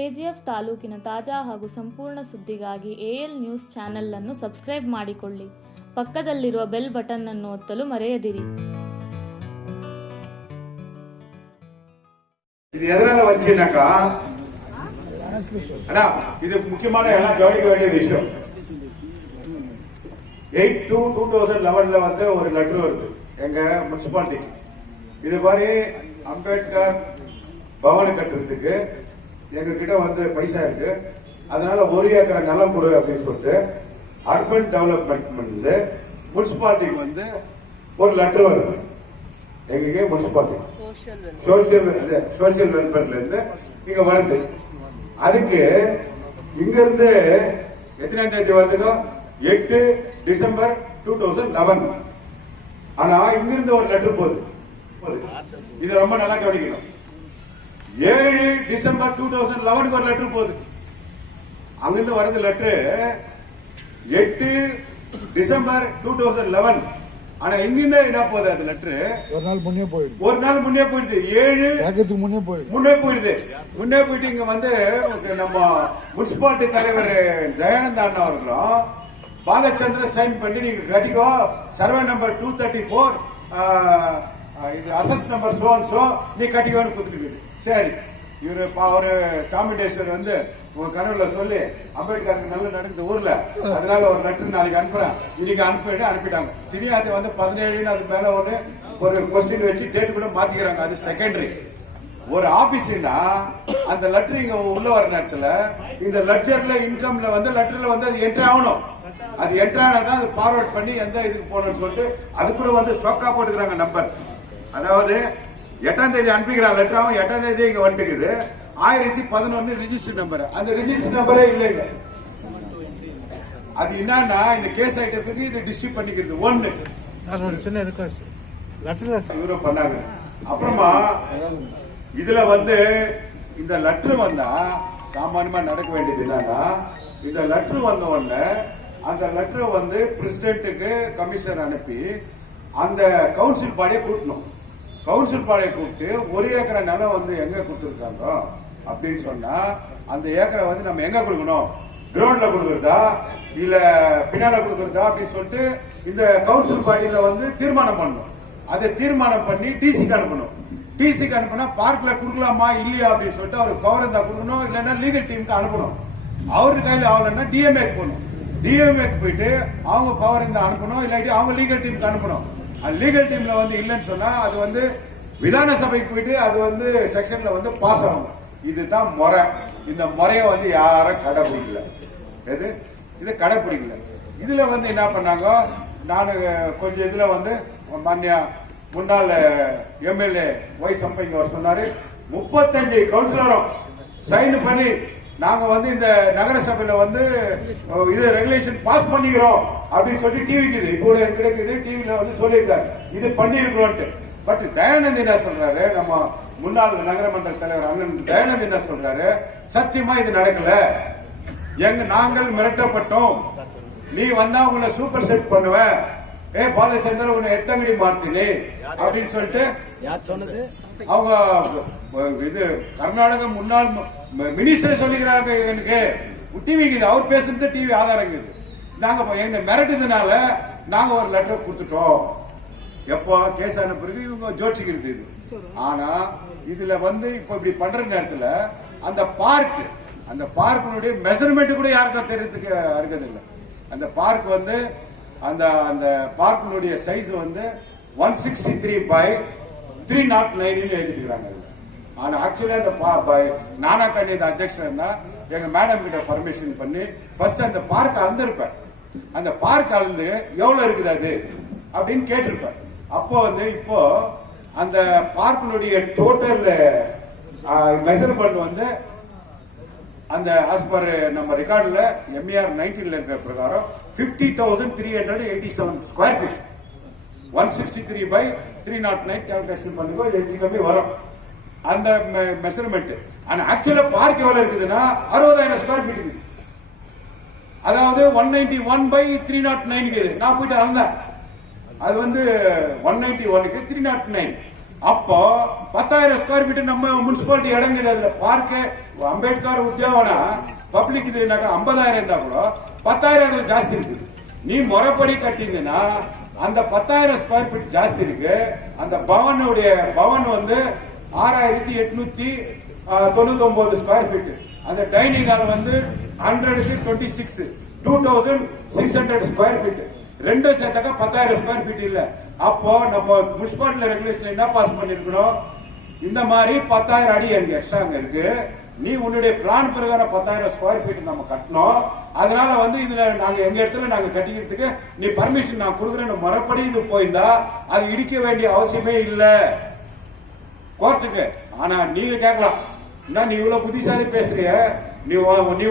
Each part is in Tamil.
ಕೆಜಿಎಫ್ ತಾಲೂಕಿನ ತಾಜಾ ಹಾಗೂ ಸಂಪೂರ್ಣ ಸುದ್ದಿಗಾಗಿ ಎಎಲ್ ನ್ಯೂಸ್ ಚಾನೆಲ್ ಅನ್ನು ಸಬ್ಸ್ಕ್ರೈಬ್ ಮಾಡಿಕೊಳ್ಳಿ. ಪಕ್ಕದಲ್ಲಿರುವ ಬೆಲ್ ಬಟನ್ ಅನ್ನು ಒತ್ತಲು ಮರೆಯದಿರಿ. இது எதனால வந்துச்சுனாக்கா அண்ணா இது முக்கியமான எல்லாம் கவனிக்க வேண்டிய விஷயம். 8/2/2011 வந்து ஒரு லெட்டர் வருது எங்க முனிசிபாலிட்டிக்கு. இது மாதிரி அம்பேத்கர் பவன் கட்டுறதுக்கு எங்க கிட்ட வந்து பைசா இருக்கு, அதனால 1 ஏக்கர் நிலம் கொடு அப்படின்னு சொல்லிட்டு அர்பன் டெவலப்மெண்ட் முனிசிபாலிட்டிக்கு வந்து ஒரு லெட்டர் வருது. எங்க முனிசிபாலிட்டி சோசியல் வெல்ஃபேர்ல இருந்து இங்க வருது. அதுக்கு இங்க இருந்து எத்தனாம் தேதி வருதுங்க? 8 டிசம்பர் 2011. ஆனா இங்க இருந்து ஒரு லெட்டர் போகுது. இது ரொம்ப நல்லா கவனிக்கணும். 7 டிசம்பர் 2011 ஒரு லெட்டர் போகுது. அங்கிருந்து வருது லெட்டர் 8 டிசம்பர் 2011. ஆனா இங்கிருந்து என்ன போகுது? அது லெட்டர் ஒரு நாள் முன்னே போயிடுது. 7 முன்னே போயிட்டு இங்க வந்து நம்ம முனிசிபாலிட்டி தலைவர் தயானந்த அண்ணா அவர்களும் பாலச்சந்திரன் சைன் பண்ணி நீங்க கட்டிக்கோ, சர்வே நம்பர் 234 இது அசஸ் நம்பர் சோ நீ கட்டிக்கோன்னு கொடுத்துட்டு. சரி, இவரு ஒரு சாமுண்டேஸ்வர் வந்து உங்க கனவுல சொல்லி அம்பேத்கருக்கு நல்ல நடக்குது ஊர்ல, அதனால ஒரு லெட்டர் நாளைக்கு அனுப்புறேன், இன்னைக்கு அனுப்பிட்டாங்க. தெரியாது வந்து 17 அது மேல ஒரு கொஸ்டின் வச்சு டேட் கூட மாத்திக்கிறாங்க. அது செகண்டரி. ஒரு ஆபீஸ்னா அந்த லெட்டர் இங்க உள்ள வர நேரத்துல இந்த லெட்டர்ல இன்கம்ல வந்து லெட்டர்ல வந்து அது என்ட்ரி ஆகணும். அது என்ட்ரி ஆனதான் அது ஃபார்வர்ட் பண்ணி எந்த இதுக்கு போகணும்னு சொல்லிட்டு அது கூட வந்து ஸ்டாக்கா போட்டுக்கிறாங்க நம்பர். அதாவது 8ஆம் தேதி அனுப்பிக்கிறாங்க லெட்டர், 8ஆம் தேதி இங்க வந்துருக்குது. 1011 ரிஜிஸ்டர் நம்பர். அந்த ரிஜிஸ்டர் நம்பரே இல்லைங்க. அது என்னன்னா இந்த கேஸ் ஆயிட்ட பிறகு இது டிஸ்ட்ரிபியூட் பண்ணிக்கிறது. ஒன்னு இவரும் பண்ணாங்க. அப்புறமா இதுல வந்து இந்த லெட்டர் வந்தா சாமானியமா நடக்க வேண்டியது என்னன்னா, இந்த லெட்டர் வந்த உடனே அந்த லெட்டர் வந்து பிரசிடென்ட்டுக்கு கமிஷனர் அனுப்பி அந்த கவுன்சில் பாடியை கூட்டணும். கவுன்சில் பாடியை கூப்பிட்டு 1 ஏக்கரை நிலம் வந்து எங்க கொடுத்துருக்காங்க அப்படின்னு சொன்னா அந்த ஏக்கரை வந்து நம்ம எங்க கொடுக்கணும், கிரவுண்ட்ல கொடுக்கறதா இல்ல பின்னால கொடுக்கறதா அப்படின்னு சொல்லிட்டு இந்த கவுன்சில் பாடியில வந்து தீர்மானம் பண்ணணும். அதை தீர்மானம் பண்ணி டிசிக்கு அனுப்பணும். டிசிக்கு அனுப்பினா பார்க்ல கொடுக்கலாமா இல்லையா அப்படின்னு சொல்லிட்டு அவருக்கு பவர் இருந்தா கொடுக்கணும், இல்லைன்னா லீகல் டீமுக்கு அனுப்பணும். அவருக்கு கையில் ஆகலன்னா டிஎம்ஏக்கு போகணும். டிஎம்ஏக்கு போயிட்டு அவங்க பவர் இருந்தா அனுப்பணும், இல்லாட்டி அவங்க லீகல் டீமுக்கு அனுப்பணும். லீகல் டீம்ல வந்து இல்லைன்னு சொன்னா அது வந்து விதான சபைக்கு போயிட்டு அது வந்து செக்ஷன்ல வந்து பாஸ் ஆகணும். இதுதான் முறை. இந்த முறையை வந்து யாரும் கடைபிடிக்கல. இது கடைபிடிக்கல. இதுல வந்து என்ன பண்ணாங்க, நான் கொஞ்சம் இதுல வந்து முன்னாள் எம்எல்ஏ ஒய் சம்பைங்க அவர் சொன்னாரு, 35 கவுன்சிலரும் சைன் பண்ணி நாங்க வந்து இந்த நகர சபையில வந்து இது ரெகுலேஷன் பாஸ் பண்ணிக்கிறோம் அப்படின்னு சொல்லி டிவிக்குது இப்போ கிடைக்குது. டிவில வந்து சொல்லியிருக்காரு இது பண்ணிருக்கிறோம். பட் தயானந்த் என்ன சொல்றாரு, நம்ம முன்னாள் நகரமன்ற தலைவர் அண்ணன் தயானந்த் என்ன சொல்றாரு, சத்தியமா இது நடக்கல, நாங்கள் மிரட்டப்பட்டோம், நீ வந்தா உங்களை சூப்பர் செட் பண்ணுவேன், பாலச்சந்திரன் உன்னை எத்தங்கடி மார்த்தினே அப்படின்னு சொல்லிட்டு அவங்க இது கர்நாடக முன்னாள் மினிஸ்டர் சொல்லிக்கிறாங்க. எனக்கு டிவிக்கு அவர் பேசுறது டிவி ஆதாரங்குது. நாங்க எங்க மிரட்டுறதுனால நாங்க ஒரு லெட்டர் கொடுத்துட்டோம். எப்போ கேஸ் ஆன பிறகு இவங்க ஜோடிச்சுக்கிறது இது. ஆனா இதுல வந்து இப்ப இப்படி பண்ற நேரத்துல அந்த பார்க்கினுடைய மெஷர்மெண்ட் கூட யாருக்கும் தெரியறதுக்கு அருகதில்லை. அந்த பார்க் வந்து அந்த பார்க்கினுடைய சைஸ் வந்து 163/309 எழுதிக்கிறாங்க. ஆனா ஆக்சுவலி அந்த நானா கண்ணி அத்தியட்சர் தான் எங்க மேடம் கிட்ட பர்மிஷன் பண்ணி ஃபர்ஸ்ட் அந்த பார்க் அளந்திருப்பேன். அந்த பார்க் அளந்து எவ்வளவு இருக்குது அது அப்படின்னு கேட்டிருப்பேன். அப்போ வந்து இப்போ அந்த பார்க்கினுடைய டோட்டல் மெஷர்மெண்ட் வந்து அந்த ஆஸ் பர் நம்ம ரெக்கார்ட்ல எம்ஏஆர் 19 இருக்கிற பிரகாரம் 50,387 ஸ்கொயர் ஃபீட் 163/309 கால்குலேஷன் பண்ணிக்கோ, ஹெச்சு கம்மி வரும் அந்த மெஷர்மெண்ட். ஆனா ஆக்சுவலா பார்க் எவ்வளவு இருக்குதுன்னா 60,000 ஸ்கொயர் ஃபீட் இருக்குது. அதாவது 191/309 இருக்குது. நான் போயிட்டு அளந்தேன். அது வந்து 191க்கு 309 அப்போ 10,000 ஸ்கொயர் ஃபீட் நம்ம முனிசிபாலிட்டி இடங்குது. அதுல பார்க்கு அம்பேத்கர் உத்தியாவன பப்ளிக் இது 50,000 இருந்தா கூட 10,000 அதுல ஜாஸ்தி இருக்கு. நீ முறைப்படி கட்டிங்கன்னா அந்த 10,000 ஸ்கொயர் ஃபீட் ஜாஸ்தி இருக்கு. அந்த பவன் வந்து 6,899 ஸ்கொயர் ஃபீட். அந்த டைனிங் ஹால் வந்து 126 2,600 ஸ்கொயர் ஃபீட். ரெண்டும் சேர்த்தாக்கா 10,000 ஸ்கொயர் ஃபீட் இல்ல. அப்போ நம்ம முனிசிபாலிட்டி ரெகுலேஷன்ல என்ன பாஸ் பண்ணிருக்கணும், இந்த மாதிரி 10,000 அடி எனக்கு எக்ஸ்ட்ரா அங்க இருக்கு, நீ உன்னுடைய பிளான் பிரகாரம் 10,000 ஸ்கொயர் ஃபீட் நம்ம கட்டணும். அதனால வந்து இதுல நாங்க எங்க இடத்துல நாங்க கட்டிக்கிறதுக்கு நீ பர்மிஷன் நான் கொடுக்குறேன் முறைப்படி இது போயிருந்தா அது இடிக்க வேண்டிய அவசியமே இல்ல கோர்ட்டுக்கு. ஆனா நீங்க கேட்கலாம், என்ன நீ இவ்வளவு புத்திசாலி பேசுறிய, நீ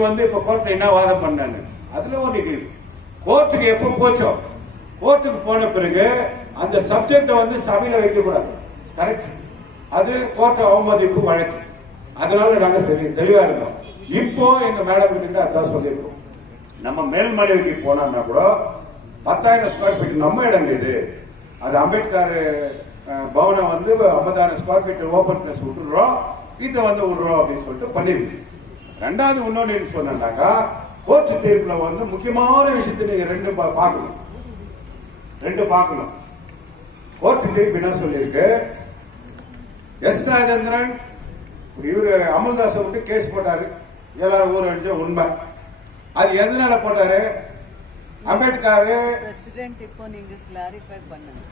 வந்து இப்ப கோர்ட்ல என்ன வாதம் பண்ணு, அதுல ஒரு கோர்ட்டுக்கு எப்ப போச்சோ கோர்ட்டுக்கு போன பிறகு அந்த சப்ஜெக்ட வந்து சபையில வைக்க கூடாது. கரெக்ட், அது கோர்ட் அவமதிப்பு வழக்கு. அதனால நாங்க சரி தெளிவா இருக்கோம். இப்போ எங்க மேடம் கிட்ட அதான் சொல்லியிருக்கோம், நம்ம மேல்மனைவிக்கு போனோம்னா கூட 10,000 ஸ்கொயர் ஃபீட் நம்ம இடம் இது, அது அம்பேத்கர் பவனம் வந்து 50,000 ஸ்கொயர் ஃபீட் ஓபன் பிளேஸ் விட்டுறோம், இதை வந்து விடுறோம் அப்படின்னு சொல்லிட்டு பண்ணிருக்கு. ரெண்டாவது இன்னொன்னு சொன்னாக்கா கோர்ட் தீர்ப்புல வந்து முக்கியமான விஷயத்தை நீங்க ரெண்டு பார்க்கணும். கோர்ட் தீர்ப்பு என்ன சொல்லியிருக்கு, எஸ் ராஜேந்திரன் இவரு அமல்தாஸ் விட்டு கேஸ் போட்டாரு, எல்லாரும் ஊர் அடிச்ச உண்மை. அது எதனால போட்டாரு, அம்பேத்கர் பிரசிடென்ட் இப்போ நீங்க கிளாரிஃபை பண்ணுங்க.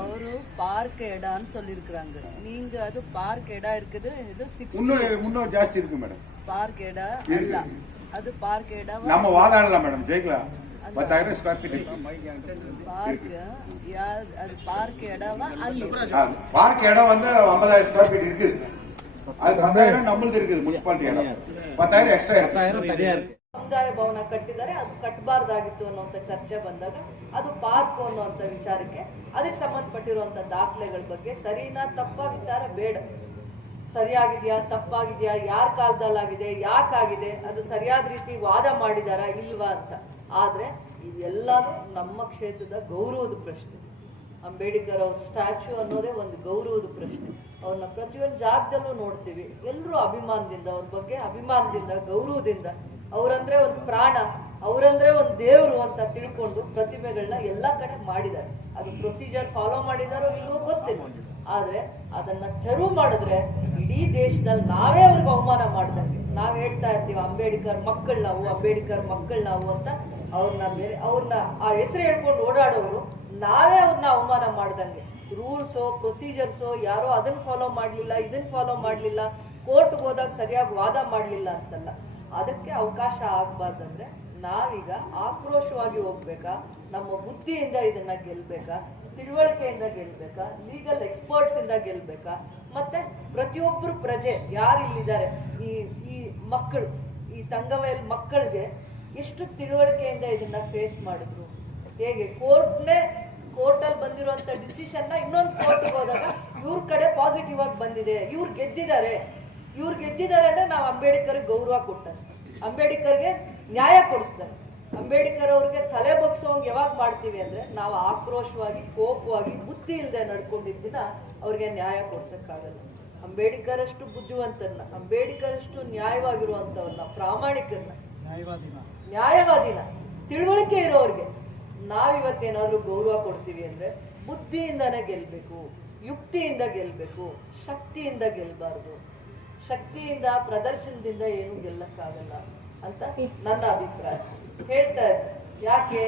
அவரு பார்க் இடான்னு சொல்லிருக்காங்க, நீங்க அது பார்க் இடம் இருக்குது, இது 60 இன்னும் ஜாஸ்தி இருக்கு மேடம். பார்க் இடம் அல்ல, அது பார்க் இடம் நம்ம வாதாடலாம் மேடம், ஜெயிக்கலாம். 10,000 ஸ்கொயர் ஃபீட் பார்க், அது பார்க் இடமா அல்ல, பார்க் இடம் வந்து 50,000 ஸ்கொயர் ஃபீட் இருக்குது. அது 10,000 நம்மளுது இருக்குது, ಮುನ್ಸಿಪಾಲಿಟಿ ಇடம் 10,000 ಎಕ್ಸ್ಟ್ರಾ ಇರುತ್ತೆ. ಸಮುದಾಯ ಭವನ ಕಟ್ಟಿದರೆ ಅದು ಕಟ್ಟಬಾರ್ದಾಗಿತ್ತು ಅನ್ನುವಂಥ ಚರ್ಚೆ ಬಂದಾಗ ಅದು ಪಾರ್ಕ್ ಅನ್ನುವಂಥ ವಿಚಾರಕ್ಕೆ ಅದಕ್ಕೆ ಸಂಬಂಧಪಟ್ಟಿರುವಂಥ ದಾಖಲೆಗಳ ಬಗ್ಗೆ ಸರಿನಾ ತಪ್ಪ ವಿಚಾರ ಬೇಡ. ಸರಿಯಾಗಿದೆಯಾ ತಪ್ಪಾಗಿದೆಯಾ, ಯಾರ ಕಾಲದಲ್ಲಾಗಿದೆ, ಯಾಕಾಗಿದೆ, ಅದು ಸರಿಯಾದ ರೀತಿ ವಾದ ಮಾಡಿದಾರಾ ಇಲ್ವಾ ಅಂತ. ಆದ್ರೆ ಇವೆಲ್ಲಾನು ನಮ್ಮ ಕ್ಷೇತ್ರದ ಗೌರವದ ಪ್ರಶ್ನೆ. ಅಂಬೇಡ್ಕರ್ ಅವ್ರ ಸ್ಟ್ಯಾಚ್ಯೂ ಅನ್ನೋದೇ ಒಂದು ಗೌರವದ ಪ್ರಶ್ನೆ. ಅವ್ರನ್ನ ಪ್ರತಿಯೊಂದು ಜಾಗದಲ್ಲೂ ನೋಡ್ತೀವಿ, ಎಲ್ಲರೂ ಅಭಿಮಾನದಿಂದ ಅವ್ರ ಬಗ್ಗೆ ಅಭಿಮಾನದಿಂದ ಗೌರವದಿಂದ ಅವರಂದ್ರೆ ಒಂದು ಪ್ರಾಣ, ಅವರಂದ್ರೆ ಒಂದು ದೇವರು ಅಂತ ತಿಳ್ಕೊಂಡು ಪ್ರತಿಮೆಗಳನ್ನ ಎಲ್ಲಾ ಕಡೆ ಮಾಡಿದ್ದಾರೆ. ಅದು ಪ್ರೊಸೀಜರ್ ಫಾಲೋ ಮಾಡಿದಾರೋ ಇಲ್ವೋ ಗೊತ್ತಿಲ್ಲ, ಆದ್ರೆ ಅದನ್ನ ತೆರವು ಮಾಡಿದ್ರೆ ಇಡೀ ದೇಶದಲ್ಲಿ ನಾವೇ ಅವ್ರಿಗೆ ಅವಮಾನ ಮಾಡ್ದಂಗೆ. ನಾವ್ ಹೇಳ್ತಾ ಇರ್ತೀವಿ ಅಂಬೇಡ್ಕರ್ ಮಕ್ಕಳು ನಾವು, ಅಂಬೇಡ್ಕರ್ ಮಕ್ಕಳು ನಾವು ಅಂತ. ಅವ್ರನ್ನ ಆ ಹೆಸರು ಹೇಳ್ಕೊಂಡು ಓಡಾಡೋರು ನಾವೇ ಅವ್ರನ್ನ ಅವಮಾನ ಮಾಡ್ದಂಗೆ. ರೂಲ್ಸೋ ಪ್ರೊಸೀಜರ್ಸೋ ಯಾರೋ ಅದನ್ನ ಫಾಲೋ ಮಾಡ್ಲಿಲ್ಲ, ಇದನ್ನ ಫಾಲೋ ಮಾಡ್ಲಿಲ್ಲ, ಕೋರ್ಟ್ಗೆ ಹೋದಾಗ ಸರಿಯಾಗಿ ವಾದ ಮಾಡ್ಲಿಲ್ಲ ಅಂತಲ್ಲ. ಅದಕ್ಕೆ ಅವಕಾಶ ಆಗ್ಬಾರ್ದಂದ್ರೆ ನಾವೀಗ ಆಕ್ರೋಶವಾಗಿ ಹೋಗ್ಬೇಕಾ, ನಮ್ಮ ಬುದ್ಧಿಯಿಂದ ಇದನ್ನ ಗೆಲ್ಬೇಕಾ, ತಿಳುವಳಿಕೆಯಿಂದ ಗೆಲ್ಬೇಕಾ, ಲೀಗಲ್ ಎಕ್ಸ್ಪರ್ಟ್ಸ್ ಇಂದ ಗೆಲ್ಬೇಕಾ, ಮತ್ತೆ ಪ್ರತಿಯೊಬ್ಬರು ಪ್ರಜೆ ಯಾರು ಇಲ್ಲಿದ್ದಾರೆ, ಈ ಮಕ್ಕಳು, ಈ ತಂಗವಯಲ್ ಮಕ್ಕಳಿಗೆ ಎಷ್ಟು ತಿಳುವಳಿಕೆಯಿಂದ ಇದನ್ನ ಫೇಸ್ ಮಾಡಿದ್ರು, ಹೇಗೆ ಕೋರ್ಟಲ್ಲಿ ಬಂದಿರುವಂತ ಡಿಸಿಷನ್ ನ ಇನ್ನೊಂದು ಕೋರ್ಟ್ಗೆ ಹೋದಾಗ ಇವ್ರ ಕಡೆ ಪಾಸಿಟಿವ್ ಆಗಿ ಬಂದಿದೆ, ಇವ್ರು ಗೆದ್ದಿದ್ದಾರೆ ಅಂದ್ರೆ ನಾವು ಅಂಬೇಡ್ಕರ್ ಗೌರವ ಕೊಡ್ತಾರೆ, ಅಂಬೇಡ್ಕರ್ಗೆ ನ್ಯಾಯ ಕೊಡಿಸ್ತಾರೆ. ಅಂಬೇಡ್ಕರ್ ಅವ್ರಿಗೆ ತಲೆ ಬಗ್ಸೋಂಗ್ ಯಾವಾಗ ಮಾಡ್ತೀವಿ ಅಂದ್ರೆ ನಾವು ಆಕ್ರೋಶವಾಗಿ ಕೋಪವಾಗಿ ಬುದ್ಧಿ ಇಲ್ಲದೆ ನಡ್ಕೊಂಡಿದ್ದಿನ ಅವ್ರಿಗೆ ನ್ಯಾಯ ಕೊಡ್ಸಕ್ಕಾಗಲ್ಲ. ಅಂಬೇಡ್ಕರ್ ಅಷ್ಟು ಬುದ್ಧಿವಂತರನ್ನ, ಅಂಬೇಡ್ಕರ್ ಅಷ್ಟು ನ್ಯಾಯವಾಗಿರುವಂತವ್ರನ್ನ, ಪ್ರಾಮಾಣಿಕರನ್ನ, ನ್ಯಾಯವಾದಿನ, ತಿಳುವಳಿಕೆ ಇರೋರಿಗೆ ನಾವಿವತ್ತೇನಾದ್ರೂ ಗೌರವ ಕೊಡ್ತೀವಿ ಅಂದ್ರೆ ಬುದ್ಧಿಯಿಂದಾನೇ ಗೆಲ್ಬೇಕು, ಯುಕ್ತಿಯಿಂದ ಗೆಲ್ಬೇಕು, ಶಕ್ತಿಯಿಂದ ಗೆಲ್ಬಾರ್ದು. ಶಕ್ತಿಯಿಂದ ಪ್ರದರ್ಶನದಿಂದ ಏನು ಗೆಲ್ಲಕ್ಕಾಗಲ್ಲ ಅಂತ ನನ್ನ ಅಭಿಪ್ರಾಯ. ಹೇಳ್ತಾ ಇದ್ದೆ ಯಾಕೆ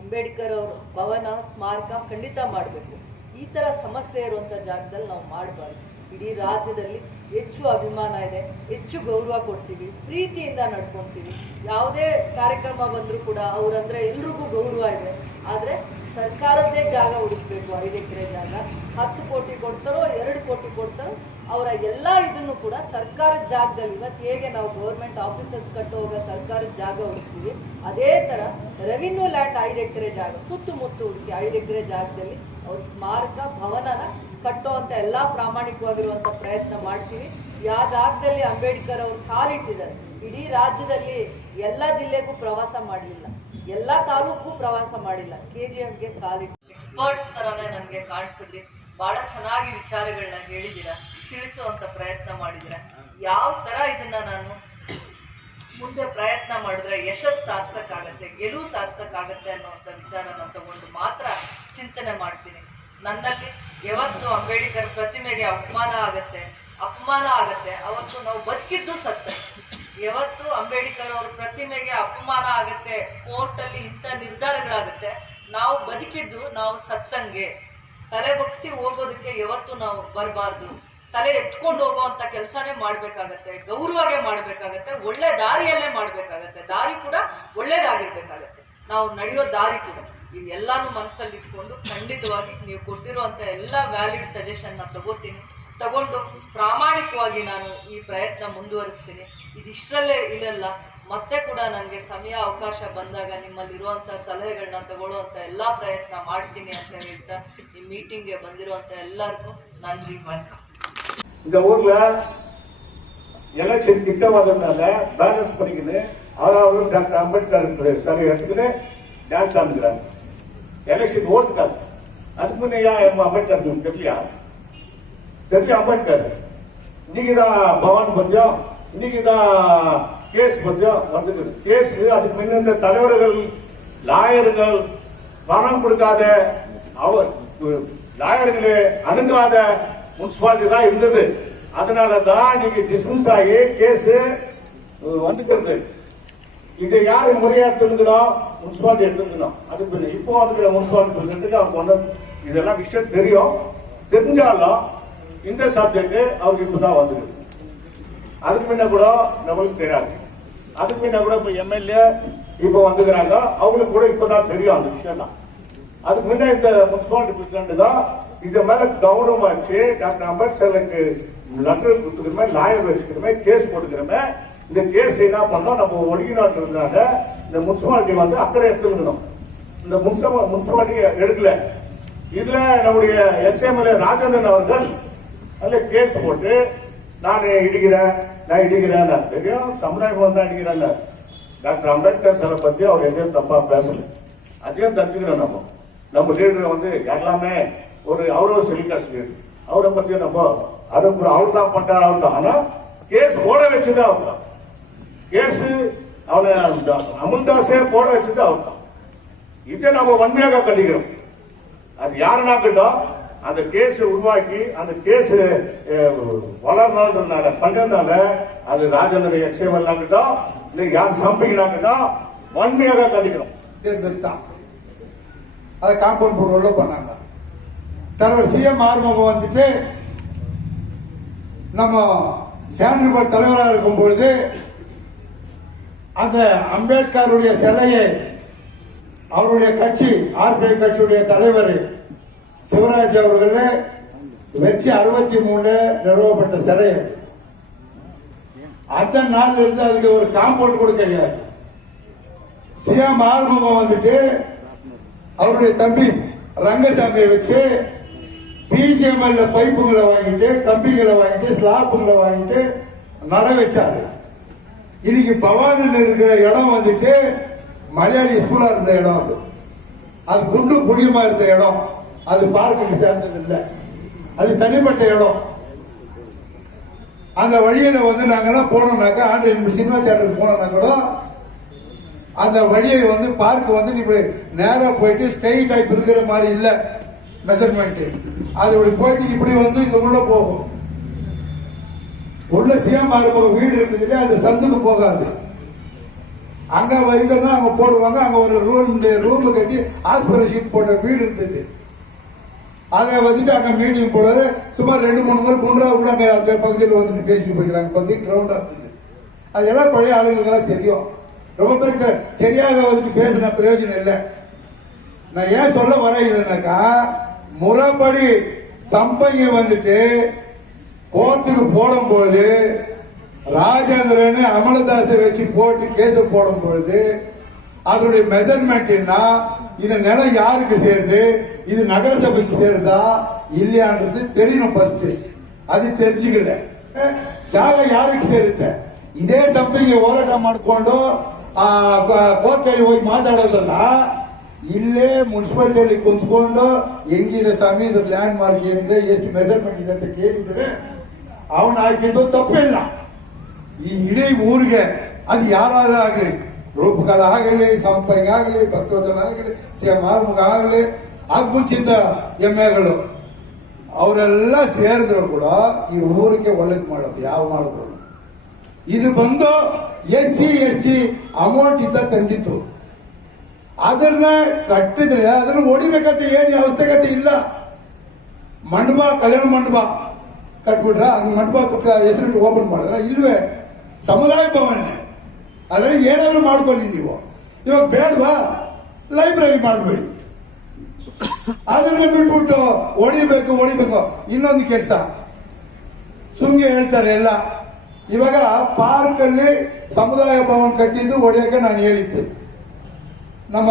ಅಂಬೇಡ್ಕರ್ ಅವರು ಭವನ ಸ್ಮಾರಕ ಖಂಡಿತ ಮಾಡಬೇಕು. ಈ ತರ ಸಮಸ್ಯೆ ಇರುವಂತ ಜಾಗದಲ್ಲಿ ನಾವು ಮಾಡಬಾರ್ದು. ಇಡೀ ರಾಜ್ಯದಲ್ಲಿ ಹೆಚ್ಚು ಅಭಿಮಾನ ಇದೆ, ಹೆಚ್ಚು ಗೌರವ ಕೊಡ್ತೀವಿ, ಪ್ರೀತಿಯಿಂದ ನಡ್ಕೊಂತೀವಿ. ಯಾವುದೇ ಕಾರ್ಯಕ್ರಮ ಬಂದರೂ ಕೂಡ ಅವರಂದ್ರೆ ಎಲ್ರಿಗೂ ಗೌರವ ಇದೆ. ಆದ್ರೆ ಸರ್ಕಾರದ್ದೇ ಜಾಗ ಹುಡುಕ್ಬೇಕು. 5 ಎಕರೆ ಜಾಗ 10 ಕೋಟಿ ಕೊಡ್ತಾರೋ 2 ಕೋಟಿ ಕೊಡ್ತಾರೋ ಅವರ ಎಲ್ಲ ಇದನ್ನು ಕೂಡ ಸರ್ಕಾರದ ಜಾಗದಲ್ಲಿ, ಇವತ್ತು ಹೇಗೆ ನಾವು ಗೌರ್ಮೆಂಟ್ ಆಫೀಸರ್ಸ್ ಕಟ್ಟುವಾಗ ಸರ್ಕಾರದ ಜಾಗ ಹುಡುಕ್ತೀವಿ, ಅದೇ ತರ ರೆವಿನ್ಯೂ ಲ್ಯಾಂಡ್ 5 ಎಕರೆ ಜಾಗ ಸುತ್ತಮುತ್ತ ಹುಡುಕಿ 5 ಎಕರೆ ಜಾಗದಲ್ಲಿ ಅವ್ರ ಸ್ಮಾರಕ ಭವನನ ಕಟ್ಟೋ ಅಂತ ಎಲ್ಲಾ ಪ್ರಾಮಾಣಿಕವಾಗಿರುವಂತ ಪ್ರಯತ್ನ ಮಾಡ್ತೀವಿ. ಯಾವ ಜಾಗದಲ್ಲಿ ಅಂಬೇಡ್ಕರ್ ಅವರು ಕಾಲಿಟ್ಟಿದ್ದಾರೆ, ಇಡೀ ರಾಜ್ಯದಲ್ಲಿ ಎಲ್ಲಾ ಜಿಲ್ಲೆಗೂ ಪ್ರವಾಸ ಮಾಡಲಿಲ್ಲ, ಎಲ್ಲಾ ತಾಲೂಕು ಪ್ರವಾಸ ಮಾಡಿಲ್ಲ, KGFಗೆ ಕಾಲಿಟ್ಟು ಎಕ್ಸ್ಪರ್ಟ್ಸ್ ತರಾನೇ ನನಗೆ ಕಾಣಿಸಿದ್ರಿ. ಬಹಳ ಚೆನ್ನಾಗಿ ವಿಚಾರಗಳನ್ನ ಹೇಳಿದ್ದೀರಾ, ತಿಳಿಸುವಂತ ಪ್ರಯತ್ನ ಮಾಡಿದ್ದೀರಾ. ಯಾವ ತರ ಇದನ್ನ ನಾನು ಮುಂದೆ ಪ್ರಯತ್ನ ಮಾಡಿದ್ರೆ ಯಶಸ್ಸು ಸಾಧಿಸಕ್ಕಾಗತ್ತೆ, ಗೆಲುವು ಸಾಧಿಸಕ್ಕಾಗತ್ತೆ ಅನ್ನುವಂಥ ವಿಚಾರನ ತಗೊಂಡು ಮಾತ್ರ ಚಿಂತನೆ ಮಾಡ್ತೀನಿ. ನನ್ನಲ್ಲಿ ಯಾವತ್ತು ಅಂಬೇಡ್ಕರ್ ಪ್ರತಿಮೆಗೆ ಅಪಮಾನ ಆಗತ್ತೆ ಅವತ್ತು ನಾವು ಬದುಕಿದ್ದು ಸತ್ತ. ಯಾವತ್ತು ಅಂಬೇಡ್ಕರ್ ಅವ್ರ ಪ್ರತಿಮೆಗೆ ಅಪಮಾನ ಆಗತ್ತೆ, ಕೋರ್ಟಲ್ಲಿ ಇಂಥ ನಿರ್ಧಾರಗಳಾಗತ್ತೆ, ನಾವು ಬದುಕಿದ್ದು ನಾವು ಸತ್ತಂಗೆ. ತಲೆ ಬಗ್ಸಿ ಹೋಗೋದಕ್ಕೆ ಯಾವತ್ತು ನಾವು ಬರಬಾರ್ದು. ತಲೆ ಎತ್ಕೊಂಡು ಹೋಗುವಂತ ಕೆಲಸನೇ ಮಾಡ್ಬೇಕಾಗತ್ತೆ, ಗೌರವವಾಗಿ ಮಾಡ್ಬೇಕಾಗತ್ತೆ, ಒಳ್ಳೆ ದಾರಿಯಲ್ಲೇ ಮಾಡ್ಬೇಕಾಗತ್ತೆ. ದಾರಿ ಕೂಡ ಒಳ್ಳೇದಾಗಿರ್ಬೇಕಾಗತ್ತೆ, ನಾವು ನಡೆಯೋ ದಾರಿ ಕೂಡ. ಇವೆಲ್ಲಾನು ಮನಸ್ಸಲ್ಲಿ ಇಟ್ಕೊಂಡು ಖಂಡಿತವಾಗಿ ನೀವು ಕೊಟ್ಟಿರುವಂತ ಎಲ್ಲ ವ್ಯಾಲಿಡ್ ಸಜೆಷನ್ನ ತಗೊಂಡು ಪ್ರಾಮಾಣಿಕವಾಗಿ ನಾನು ಈ ಪ್ರಯತ್ನ ಮುಂದುವರಿಸ್ತೀನಿ. ಇದಿಷ್ಟರಲ್ಲೇ ಇರಲ್ಲ, ಮತ್ತೆ ಕೂಡ ನನಗೆ ಸಮಯ ಅವಕಾಶ ಬಂದಾಗ ನಿಮ್ಮಲ್ಲಿರುವಂಥ ಸಲಹೆಗಳನ್ನ ತಗೊಳ್ಳುವಂಥ ಎಲ್ಲ ಪ್ರಯತ್ನ ಮಾಡ್ತೀನಿ ಅಂತ ಹೇಳ್ತಾ ಈ ಮೀಟಿಂಗ್ಗೆ ಬಂದಿರುವಂಥ ಎಲ್ಲರಿಗೂ ನನ್ರಿ ಮಾಡ್ತೀನಿ. இந்த ஊர்ல எலெக்ஷன் கிட்ட வந்ததுனால பேலன்ஸ் பண்ணிக்கின்னு அதாவது டாக்டர் அம்பேத்கர் சிலை எடுத்துக்கிட்டு டான்ஸ் ஆடுகிறாங்க. எலெக்ஷன் ஓட்டுக்காது. அதுக்கு முன்னே ஏன் அம்பேத்கர் தெரியலையா? தெரிஞ்ச அம்பேத்கர் இன்னைக்கு தான் பவன் பத்தியம், இன்னைக்கு தான் கேஸ் பத்தியம் வந்துக்குது. கேஸ் அதுக்கு முன்ன இந்த தலைவர்கள் லாயர்கள் பணம் கொடுக்காத, அவர் லாயர்களே அணுகாத முனிசிபாலிட்டி தான் இருந்தது. அதனாலதான் நீங்க டிஸ்மிஸ் ஆகி கேஸ் வந்துக்கிறது. இதை யாரு முறையா எடுத்துக்கணும்? முனிசிபாலிட்டி எடுத்துக்கணும். அதுக்கு இப்போ வந்துக்கிற முனிசிபாலிட்டி அவங்க ஒன்று இதெல்லாம் விஷயம் தெரியும். தெரிஞ்சாலும் இந்த சப்ஜெக்ட் அவருக்கு இப்பதான் வந்துருக்கு. அதுக்கு முன்ன கூட நம்மளுக்கு தெரியாது. அதுக்கு முன்ன கூட இப்ப எம்எல்ஏ இப்ப வந்துக்கிறாங்க, அவங்களுக்கு கூட இப்பதான் தெரியும் அந்த விஷயம் தான். அதுக்கு முன்ன இந்த முனிசிபாலிட்டி பிரசிடண்ட் தான் இது மேல கவனம் வச்சு டாக்டர் அம்பேத்கருக்கு லெட்டர் கொடுத்துக்கிறமே, லாயர் வச்சுக்கிறமே, கேஸ் போட்டுக்கிறமே. இந்த கேஸ் என்ன பண்ணோம், நம்ம ஒடுங்கினாட்டுனால இந்த முனிசிபாலிட்டி வந்து அக்கறை எடுத்துக்கணும். இந்த முனிசிபாலிட்டி எடுக்கல. இதுல நம்முடைய எக்ஸ்எம்எல்ஏ ராஜேந்திரன் அவர்கள் அதுல கேஸ் போட்டு நான் இடிக்கிறேன் தெரியும், சமுதாயம் வந்தா இடிக்கிறேன். டாக்டர் அம்பேத்கர் சிலை பத்தி அவர் எதையும் தப்பா பேசல. அதையும் தெரிஞ்சுக்கிறோம். நம்ம லீடர் வந்து எல்லாமே ஒரு அவரோ செலிகாஸ்ட் லீடர், அவரை பத்தியும் நம்ம அவர் தான் பண்றாரு, அவர் தான். ஆனா கேஸ் போட வச்சுதான் அவர் தான். கேஸ் அவனை அமுல்தாஸே போட வச்சுதான் அவர் தான். இதை நம்ம வன்மையாக கண்டிக்கிறோம். அது யாருனாக்கிட்டோம் அந்த கேஸ் உருவாக்கி அந்த கேஸ் வளர்னால பண்றதுனால அது ராஜேந்திர எக்ஸேவல் ஆகட்டும், இல்லை யார் சம்பிங்கனாகட்டும் வன்மையாக கண்டிக்கிறோம். அதை காம்பவுண்ட் போர்டு பண்ணாங்க. தலைவர் சிஎம் ஆறுமுகம் வந்துட்டு நம்ம சேனல் தலைவராக இருக்கும் பொழுது அந்த அம்பேத்கருடைய சிலையை அவருடைய கட்சி ஆர்பிஐ கட்சியுடைய தலைவர் சிவராஜ் அவர்கள் வச்சு 63 நிறுவப்பட்ட சிலை. அந்த நாள் இருந்து அதுக்கு ஒரு காம்பவுண்ட் கூட கிடையாது. சிஎம் ஆறுமுகம் வந்துட்டு அவருடைய தம்பி ரங்கசாமியை வச்சு பிஜிஎம்எல் பைப்புகளை வாங்கிட்டு, கம்பிகளை வாங்கிட்டு, ஸ்லாப்புகளை வாங்கிட்டு நட வச்சாரு. இன்னைக்கு பவானில் இருக்கிற இடம் வந்துட்டு மலையாளி ஸ்கூலா இருந்த இடம், அது குண்டு குழியமா இருந்த இடம், அது பார்க்குக்கு சேர்ந்தது இல்லை, அது தனிப்பட்ட இடம். அந்த வழியில வந்து நாங்கெல்லாம் போனோம்னாக்கா ஆண்ட்ரியன் சினிமா தியேட்டருக்கு போனோம்னா கூட அந்த வழியை வந்து பார்க் வந்து இப்படி நேரா போயிட்டு ஸ்ட்ரெயிட் டைப் இருக்கிற மாதிரி இல்ல மெஷர்மெண்ட். அது இப்படி போயிட்டு இப்படி வந்து இங்க உள்ள போகும். உள்ள சிஎம் ஆறுமுகம் வீடு இருக்குது, அந்த சந்துக்கு போகாது. அங்க வரைக்கும் தான் அவங்க போடுவாங்க. அங்க ஒரு ரூம் கட்டி ஆஸ்பரல் ஷீட் போட்ட வீடு இருந்தது. அதை வந்துட்டு அங்க மீட்டிங் போடுவாரு. சுமார் 2-3 முறை குன்றாவை கூட அங்க அந்த பகுதியில் வந்துட்டு பேசிட்டு போய்க்கிறாங்க. பத்தி கிரவுண்டா இருந்தது. அது எல்லாம் பழைய ஆளுங்களுக்கெல்லாம் தெரியும். ரொம்ப பேருக்கு தெரியாத வந்துட்டு பேசின பிரயோஜனம் இல்லை. நான் ஏன் சொல்ல வரேன்னாக்கா, முறைப்படி சம்பங்கி வந்துட்டு கோர்ட்டுக்கு போடும்போது ராஜேந்திரன் அமலதாசை வச்சு போட்டு கேஸ் போடும் பொழுது அதனுடைய மெஷர்மெண்ட்னா இது நிலம் யாருக்கு சேருது, இது நகரசபைக்கு சேருதா இல்லையான்றது தெரியணும். ஃபர்ஸ்ட் ಅದು தெரிஞ்சுக்கல. ಜಾಗ ಯಾರಿಗೆ ಸೇರುತ್ತೆ? ಇದೇ ಸಂಪಿಗೆ ಹೋರಾಟ ಮಾಡಿಕೊಂಡು ಕೋರ್ಟಲ್ಲಿ ಹೋಗಿ ಮಾತಾಡೋದಲ್ಲ, ಇಲ್ಲೇ ಮುನ್ಸಿಪಾಲಿಟಿಯಲ್ಲಿ ಕುಂತ್ಕೊಂಡು ಹೆಂಗಿದೆ ಸ್ವಾಮಿ ಇದ್ರ ಲ್ಯಾಂಡ್ ಮಾರ್ಕ್ ಏನಿದೆ, ಎಷ್ಟು ಮೆಜರ್ಮೆಂಟ್ ಇದೆ ಅಂತ ಕೇಳಿದ್ರೆ ಅವನು ಹಾಕಿದ್ದು ತಪ್ಪಿಲ್ಲ. ಈ ಇಡೀ ಊರಿಗೆ ಅದು ಯಾರಾದ್ರೂ ಆಗಲಿ, ರೂಪಕಲ ಆಗಲಿ, ಸಂಪಂಗ ಆಗಲಿ, ಭಕ್ತೋದಲ ಆಗಲಿ, ಸಿಎಂ ಆರ್ಮುಗ ಆಗಲಿ, ಆಗ ಮುಂಚಿದ್ದ ಎಮ್ಮೆಗಳು ಅವರೆಲ್ಲ ಸೇರಿದ್ರು ಕೂಡ ಈ ಊರಿಗೆ ಒಳ್ಳೇದು ಮಾಡೋದು ಯಾವ ಮಾಡಿದ್ರು. ಇದು ಬಂದು SC/ST ಅಮೌಂಟ್ ಇದ್ದ ತಂದಿತ್ತು. ಅದನ್ನ ಕಟ್ಟಿದ್ರೆ ಅದನ್ನ ಹೊಡಿಬೇಕಂತ ಏನು ಅವಶ್ಯಕತೆ ಇಲ್ಲ. ಮಂಟಪ, ಕಲ್ಯಾಣ ಮಂಟಪ ಕಟ್ಬಿಟ್ರ, ಮಂಟಪ ಹೆಸರಿಟ್ಟು ಓಪನ್ ಮಾಡಿದ್ರ ಇಲ್ವೇ? ಸಮುದಾಯ ಭವನ್ನೇ. ಅದರಲ್ಲಿ ಏನಾದ್ರು ಮಾಡ್ಕೊಳ್ಳಿ ನೀವು. ಇವಾಗ ಬೇಡವಾ? ಲೈಬ್ರರಿ ಮಾಡಬೇಡಿ. ಅದನ್ನ ಬಿಟ್ಬಿಟ್ಟು ಹೊಡಿಬೇಕು. ಇನ್ನೊಂದು ಕೆಲಸ ಸುಮ್ಗೆ ಹೇಳ್ತಾರೆ ಎಲ್ಲ. ಇವಾಗ ಪಾರ್ಕ್ ಅಲ್ಲಿ ಸಮುದಾಯ ಭವನ್ ಕಟ್ಟಿದ್ದು ಹೊಡೆಯಕ್ಕೆ ನಾನು ಹೇಳಿದ್ದೆ. நம்ம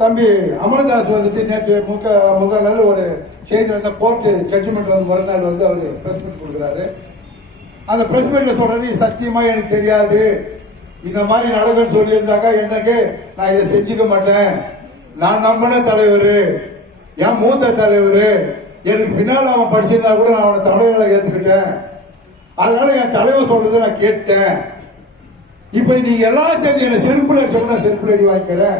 தம்பி அமரதாஸ் வந்துட்டு நேற்று முதல் நாள் ஒரு செய்தியில் அந்த கோர்ட்டு ஜட்ஜ்மெண்ட் வந்து மறுநாள் வந்து அவர் ப்ரெஸ் மீட் கொடுக்குறாரு. அந்த ப்ரெஸ் மீட்டில் சொல்றாரு, சத்தியமாக எனக்கு தெரியாது, இந்த மாதிரி நடக்குன்னு சொல்லியிருந்தாக்கா எனக்கு நான் இதை செஞ்சுக்க மாட்டேன். நான் நம்பின தலைவர், என் மூத்த தலைவர், எனக்கு பின்னால் அவன் படிச்சிருந்தா கூட நான் அவனை தலைவர்களை ஏற்றுக்கிட்டேன். அதனால என் தலைவர் சொல்றதை நான் கேட்டேன். இப்ப நீங்க எல்லாம் சேர்ந்து என்ன செருப்புல சொல்ல செருப்புல அடி வாங்கிக்கிறேன்,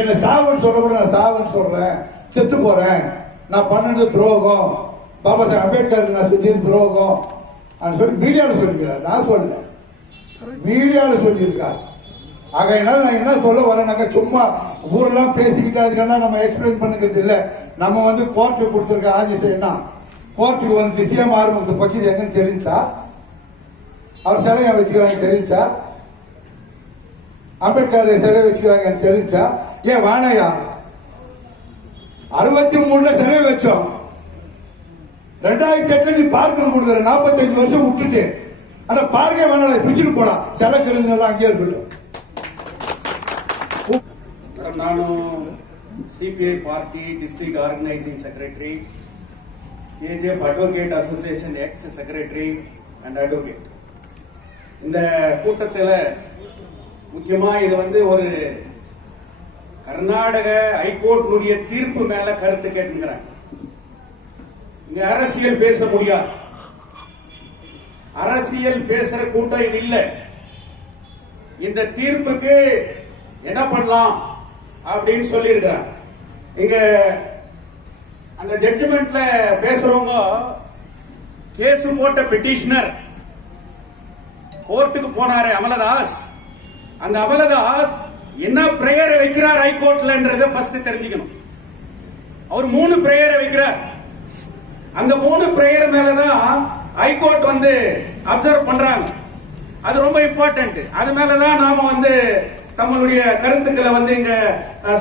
என்ன சாவுன்னு சொல்ல கூட நான் சாவுன்னு சொல்றேன், செத்து போறேன், நான் பண்ணது துரோகம், பாபா சாஹேப் அம்பேத்கர் நான் செஞ்சது துரோகம் சொல்லி மீடியாவில் சொல்லிக்கிறார். நான் சொல்லல, மீடியாவில் சொல்லியிருக்கார். ஆகையினால நான் என்ன சொல்ல வரேன்னாக்கா, சும்மா ஊரெல்லாம் பேசிக்கிட்டு அதுக்கெல்லாம் நம்ம எக்ஸ்பிளைன் பண்ணுறது இல்லை. நம்ம வந்து கோர்ட்டுக்கு கொடுத்துருக்க ஆதிசம் என்ன, கோர்ட்டுக்கு வந்து சிஎம் ஆரம்பத்து பட்சது எங்கன்னு தெரிஞ்சா, அவர் சிலையை வச்சுக்கிறாங்க தெரிஞ்சா, அம்பேத்கர் சிலை வச்சுக்கிறாங்க தெரிஞ்சா, ஏன் வானையா 63 சிலை வச்சோம், 2008 நீ பார்க்கணும் கொடுக்குற, 45 வருஷம் விட்டுட்டு அந்த பார்க்கே வேணாம், பிடிச்சிட்டு போலாம், சிலை கிருங்கெல்லாம் அங்கேயே இருக்கட்டும். ನಾನು CPI party district organising secretary, KGF advocate association ex secretary and advocate. இந்த கூட்டத்தில் முக்கியமாக இது வந்து ஒரு கர்நாடக ஹைகோர்ட்டினுடைய தீர்ப்பு மேல கருத்து கேட்டுக்கிறாங்க. இங்க அரசியல் பேச முடியாது, அரசியல் பேசுற கூட்டம் இது இல்லை. இந்த தீர்ப்புக்கு என்ன பண்ணலாம் அப்படின்னு சொல்லி இருக்கிறாங்க. இங்க அந்த ஜட்ஜ்மெண்ட்ல பேசுறவங்க கேஸ் போட்ட பெட்டிஷனர் கோர்ட்டுக்கு போனாரு அமலதாஸ். அந்த அமலதாஸ் என்ன பிரேயரை வைக்கிறார் ஹைகோர்ட்லன்றத ஃபர்ஸ்ட் தெரிஞ்சுக்கணும். அவர் 3 பிரேயரை வைக்கிறார். அந்த 3 பிரேயர் மேலதான் ஹைகோர்ட் வந்து அப்சர்வ் பண்றாங்க. அது ரொம்ப இம்பார்ட்டன்ட். அது மேலதான் நாம வந்து தம்முடைய கருத்துக்களை வந்து இங்க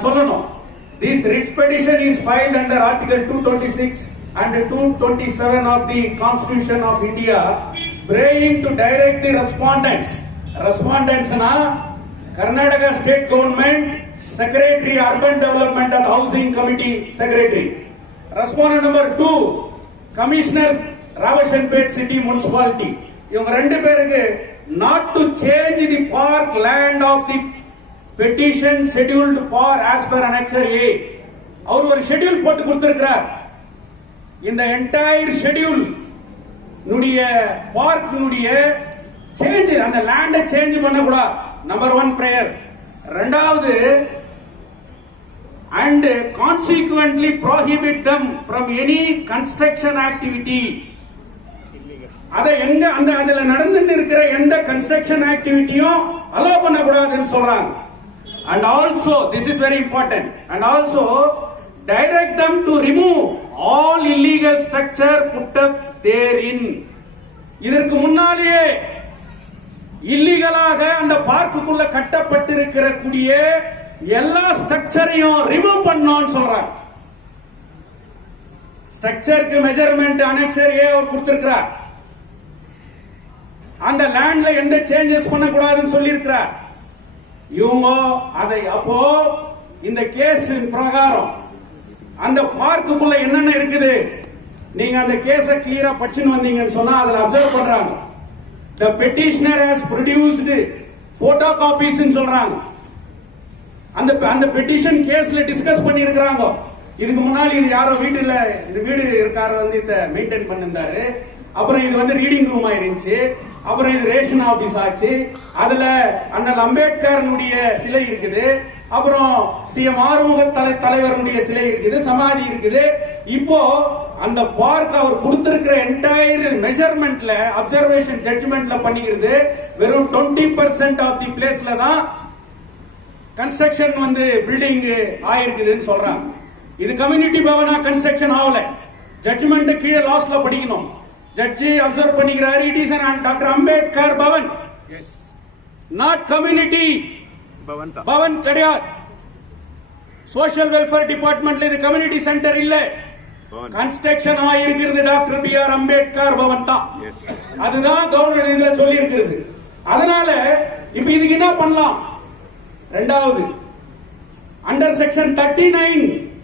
சொல்லணும். This writ petition is filed under Article 226 and 227 of the Constitution of India, praying to direct the respondents. Respondents na Karnataka State Government Secretary Urban Development and Housing Committee Secretary. Respondent number 2 Commissioners Ravashanpet City Municipality. இவங்க 2 பேருக்கு not to change the park land of the petition scheduled for as per annexure A. அவர் ஒரு ஷெட்யூல் போட்டு கொடுத்திருக்கிறார். இந்த என்டையர் ஷெட்யூல் நுடைய பார்க் நுடைய சேஞ்ச், அந்த லேண்ட சேஞ்ச் பண்ண கூடாது. Number 1 prayer. இரண்டாவது, and consequently prohibit them from any construction activity. அதை எங்க அந்த அதுல நடந்துட்டு இருக்கிற எந்த கன்ஸ்ட்ரக்ஷன் ஆக்டிவிட்டியும் அலோ பண்ண கூடாதுன்னு சொல்றாங்க. And also, this is very important, and also direct them to remove all illegal structure put up therein. இதற்கு முன்னாலேயே இல்லீகலாக அந்த பார்க்குக்குள்ள கட்டப்பட்டிருக்கிற கூடிய எல்லா ஸ்ட்ரக்சரையும் ரிமூவ் பண்ணணும்னு சொல்றாங்க. ஸ்ட்ரக்சருக்கு மெஷர்மெண்ட் அனெக்சர் ஏ அவர் கொடுத்திருக்கிறார். அந்த லேண்ட்ல எந்த சேஞ்சஸ் பண்ண கூடாதுன்னு சொல்லி இருக்கிறார். இவங்க அதை அப்போ இந்த கேஸ் பிரகாரம் அந்த பார்க்குக்குள்ள என்னென்ன இருக்குது, நீங்க அந்த கேஸ கிளியரா படிச்சுன்னு வந்தீங்கன்னு சொன்னா அதுல அப்சர்வ் பண்றாங்க. The petitioner has produced photocopies ன்னு சொல்றாங்க. அந்த பெட்டிஷன் கேஸ்ல டிஸ்கஸ் பண்ணி இருக்கிறாங்க. இதுக்கு முன்னாடி இது யாரோ வீட்டுல இந்த வீடு இருக்காரு வந்து இத மெயின்டைன் பண்ணிருந்தாரு. அப்புறம் இது வந்து ரீடிங் ரூம் ஆயிருந்துச்சு. அப்புறம் இது ரேஷன் ஆபீஸ் ஆச்சு. அதுல அண்ணல் அம்பேத்கரனுடைய சிலை இருக்குது. அப்புறம் சிஎம் ஆறுமுக தலைவருடைய சிலை இருக்குது, சமாதி இருக்குது. இப்போ அந்த பார்க் அவர் கொடுத்திருக்கிற என்டையர் மெஷர்மெண்ட்ல அப்சர்வேஷன் ஜட்ஜ்மெண்ட்ல பண்ணிக்கிறது வெறும் 20% ஆஃப் தி பிளேஸ்ல தான் கன்ஸ்ட்ரக்ஷன் வந்து பில்டிங் ஆயிருக்குதுன்னு சொல்றாங்க. இது கம்யூனிட்டி பவனா கன்ஸ்ட்ரக்ஷன் ஆகல. ஜட்ஜ்மெண்ட் கீழே லாஸ்ட்ல படிக்கணும். ஜட்ஜி அப்சர்வ் பண்ணிக்கிறாரு, it is doctor Ambedkar Bhavan, not community Bhavan கிடையாது. சோஷியல் வெல்ஃபேர் டிபார்ட்மெண்ட்ல இது கம்யூனிட்டி சென்டர் இல்ல. கன்ஸ்ட்ரக்ஷன் ஆயிருக்கிறது டாக்டர் பி.ஆர். அம்பேத்கர் பவன் தான். அதுதான் கவர்னர் இதுல சொல்லி இருக்கிறது. அதனால இப்ப இதுக்கு என்ன பண்ணலாம்? ரெண்டாவது, under section 39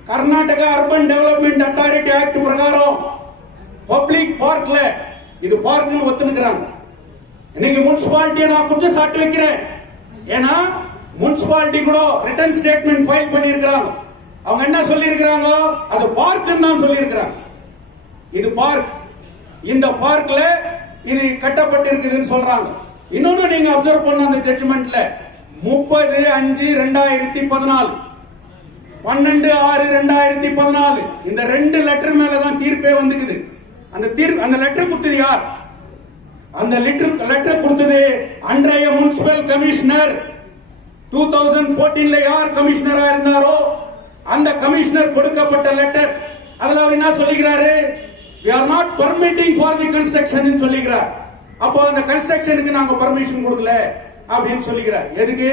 Karnataka urban development authority act பிரகாரம் பப்ளிக் பார்க்ல இது பார்க்னு ஒத்துனுக்குறாங்க. இன்னைக்கு முனிசிபாலிட்டியை நான் குற்றம் சாட்டி வைக்கிறேன். ஏன்னா முனிசிபாலிட்டி கூட ரிட்டர்ன் ஸ்டேட்மெண்ட் ஃபைல் பண்ணி இருக்கிறாங்க. அவங்க என்ன சொல்லி இருக்கிறாங்க? அது பார்க்னு தான் சொல்லி இருக்கிறாங்க. இது பார்க், இந்த பார்க்ல இது கட்டப்பட்டிருக்குதுன்னு சொல்றாங்க. இன்னொன்னு நீங்க அப்சர்வ் பண்ண அந்த ஜட்ஜ்மெண்ட்ல 30/5/2014 12/6/2014 இந்த 2 லெட்டர் மேலதான் தீர்ப்பே வந்துக்குது. அந்த லெட்டர் கொடுத்தது யார்? அந்த லெட்டர் கொடுத்தது அன்றைய முனிசிபல் கமிஷனர். 2014 யார் கமிஷனரா இருந்தாரோ அந்த கமிஷனர் கொடுக்கப்பட்ட லெட்டர். அதுல அவர் என்ன சொல்லிக்கிறாரு? we are not permitting for the construction ன்னு சொல்லிக்கிறார். அப்போ அந்த கன்ஸ்ட்ரக்ஷனுக்கு நாங்க பர்மிஷன் கொடுக்கல அப்படின்னு சொல்லிக்கிறார். எதுக்கு?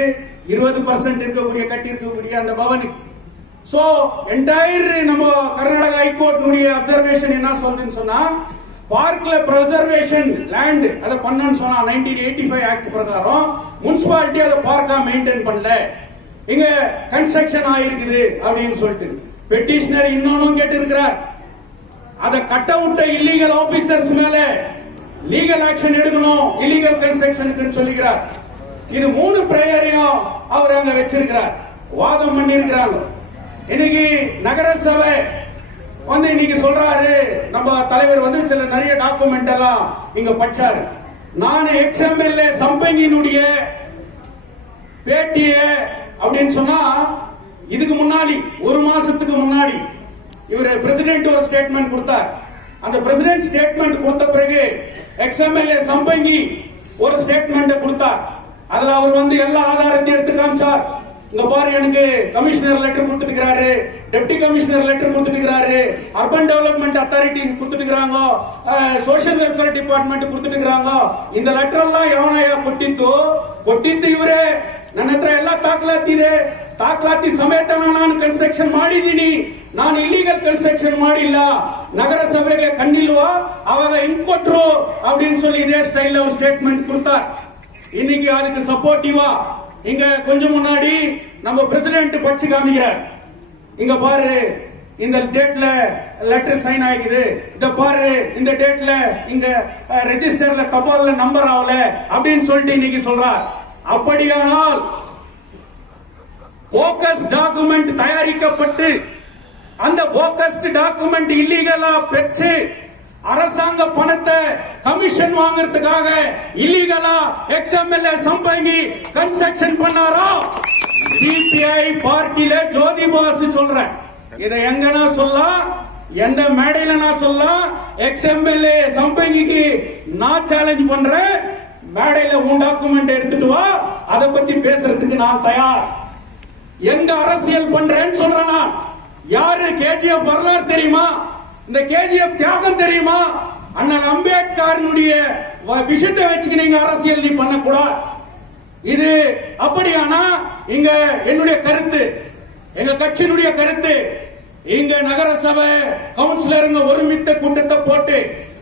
20% இருக்கக்கூடிய கட்டி இருக்கக்கூடிய அந்த பவனுக்கு. சோ என்டையர் நம்ம கர்நாடகா ஹைகோர்ட் அப்சர்வேஷன் என்ன சொல்லுதுன்னு சொன்னா, பார்க்ல பிரசர்வேஷன் லேண்ட் அதை பண்ணணும்னு சொன்னா 1985 ஆக்ட் பிரகாரம் முனிசிபாலிட்டி அதை பார்க்கா மெயின்டைன் பண்ணல, இங்க கன்ஸ்ட்ரக்ஷன் ஆயிருக்குது அப்படின்னு சொல்லிட்டு பெட்டிஷனர் இன்னொன்னும் கேட்டு இருக்கிறார். அதை கட்ட விட்ட இல்லீகல் ஆபீசர்ஸ் மேல லீகல் ஆக்ஷன் எடுக்கணும், இல்லீகல் கன்ஸ்ட்ரக்ஷனுக்கு சொல்லுகிறார். இது 3 பிரேயரையும் அவர் அங்க வச்சிருக்கிறார், வாதம் பண்ணி இருக்கிறாங்க. இன்னைக்கு நகரசபை வந்து இன்னைக்கு சொல்றாரு, நம்ம தலைவர் வந்து சில நிறைய டாக்குமெண்ட் எல்லாம் இங்க படிச்சாரு. நான் எக்ஸ்எம்எல்ஏ சம்பங்கினுடைய பேட்டிய அப்படின்னு சொன்னா, இதுக்கு முன்னாடி 1 மாசத்துக்கு முன்னாடி இவர் பிரசிடென்ட் ஒரு ஸ்டேட்மெண்ட் கொடுத்தார். அந்த பிரசிடென்ட் ஸ்டேட்மெண்ட் கொடுத்த பிறகு எக்ஸ்எம்எல்ஏ சம்பங்கி ஒரு ஸ்டேட்மெண்ட் கொடுத்தார். அதுல அவர் வந்து எல்லா ஆதாரத்தையும் எடுத்து காமிச்சார். இங்க பாரு, எனக்கு கமிஷனர் லெட்டர் கொடுத்துட்டு, டெப்டி கமிஷனர் லெட்டர் கொடுத்துட்டு, அர்பன் டெவலப்மெண்ட் அத்தாரிட்டி கொடுத்துட்டு, சோஷியல் வெல்ஃபேர் டிபார்ட்மெண்ட் கொடுத்துட்டு, இந்த லெட்டர் எல்லாம் எவனையா ಕೊಟ್ಟಿದ್ದು ಇವರೇ. ನನ್ನ ಹತ್ರ ಎಲ್ಲ ದಾಖಲಾತಿ ಇದೆ. ದಾಖಲಾತಿ ಸಮೇತ ನಾನು ಕನ್ಸ್ಟ್ರಕ್ಷನ್ ಮಾಡಿದ್ದೀನಿ. ನಾನು ಇಲ್ಲಿಗಲ್ ಕನ್ಸ್ಟ್ರಕ್ಷನ್ ಮಾಡಿಲ್ಲ. ನಗರಸಭೆಗೆ ಕಣ್ಣಿಲ್ವಾ, ಅವಾಗ ಹೆಂಗ್ ಕೊಟ್ರು அப்படின்னு சொல்லி இதே ஸ்டைல்ல ஒரு ஸ்டேட்மெண்ட் கொடுத்தார். இன்னைக்கு அதுக்கு சப்போர்ட்டிவா இங்க கொஞ்சம் முன்னாடி நம்ம பிரசிடென்ட் படிச்சு காமிக்கிறார். இங்க பாரு, இந்த டேட்ல லெட்டர் சைன் ஆகிக்குது, இத பாரு இந்த டேட்ல இங்க ரெஜிஸ்டர்ல கபோர்ல நம்பர் ஆகல அப்படின்னு சொல்லிட்டு இன்னைக்கு சொல்றார். அப்படியானால் போக்கஸ் டாக்குமெண்ட் தயாரிக்கப்பட்டு அந்த போக்கஸ் டாக்குமெண்ட் இல்லீகலா பெற்று அரசாங்க பணத்தை கமிஷன் வாங்குறதுக்காக இல்லீகலா எக்ஸ்எம்எல்ஏ சம்பங்கி கன்ஸ்ட்ரக்ஷன் பண்ணாரோ? சிபிஐ பார்ட்டில ஜோதி பாஸ் சொல்றேன். இதை எங்கன்னா சொல்லலாம், எந்த மேடையில நான் சொல்லலாம். எக்ஸ்எம்எல்ஏ சம்பங்கிக்கு நான் சேலஞ்ச் பண்றேன். மேடையில உன் டாக்குமெண்ட் எடுத்துட்டு வா, அதை பத்தி பேசுறதுக்கு நான் தயார். எங்க அரசியல் பண்றேன்னு சொல்றேன். யாரு கேஜிஎஃப் வரலாறு தெரியுமா? இந்த கேஜிஎஃப் தியாகம் தெரியுமா? அண்ணன் அம்பேத்கருடைய விஷயத்தை வச்சுக்க நீங்க அரசியல் நீ பண்ணக்கூடாது. இது அப்படியானா இங்க என்னுடைய கருத்து, எங்க கட்சியினுடைய கருத்து, இங்க நகரசபை கவுன்சிலருங்க ஒருமித்த கூட்டத்தை போட்டு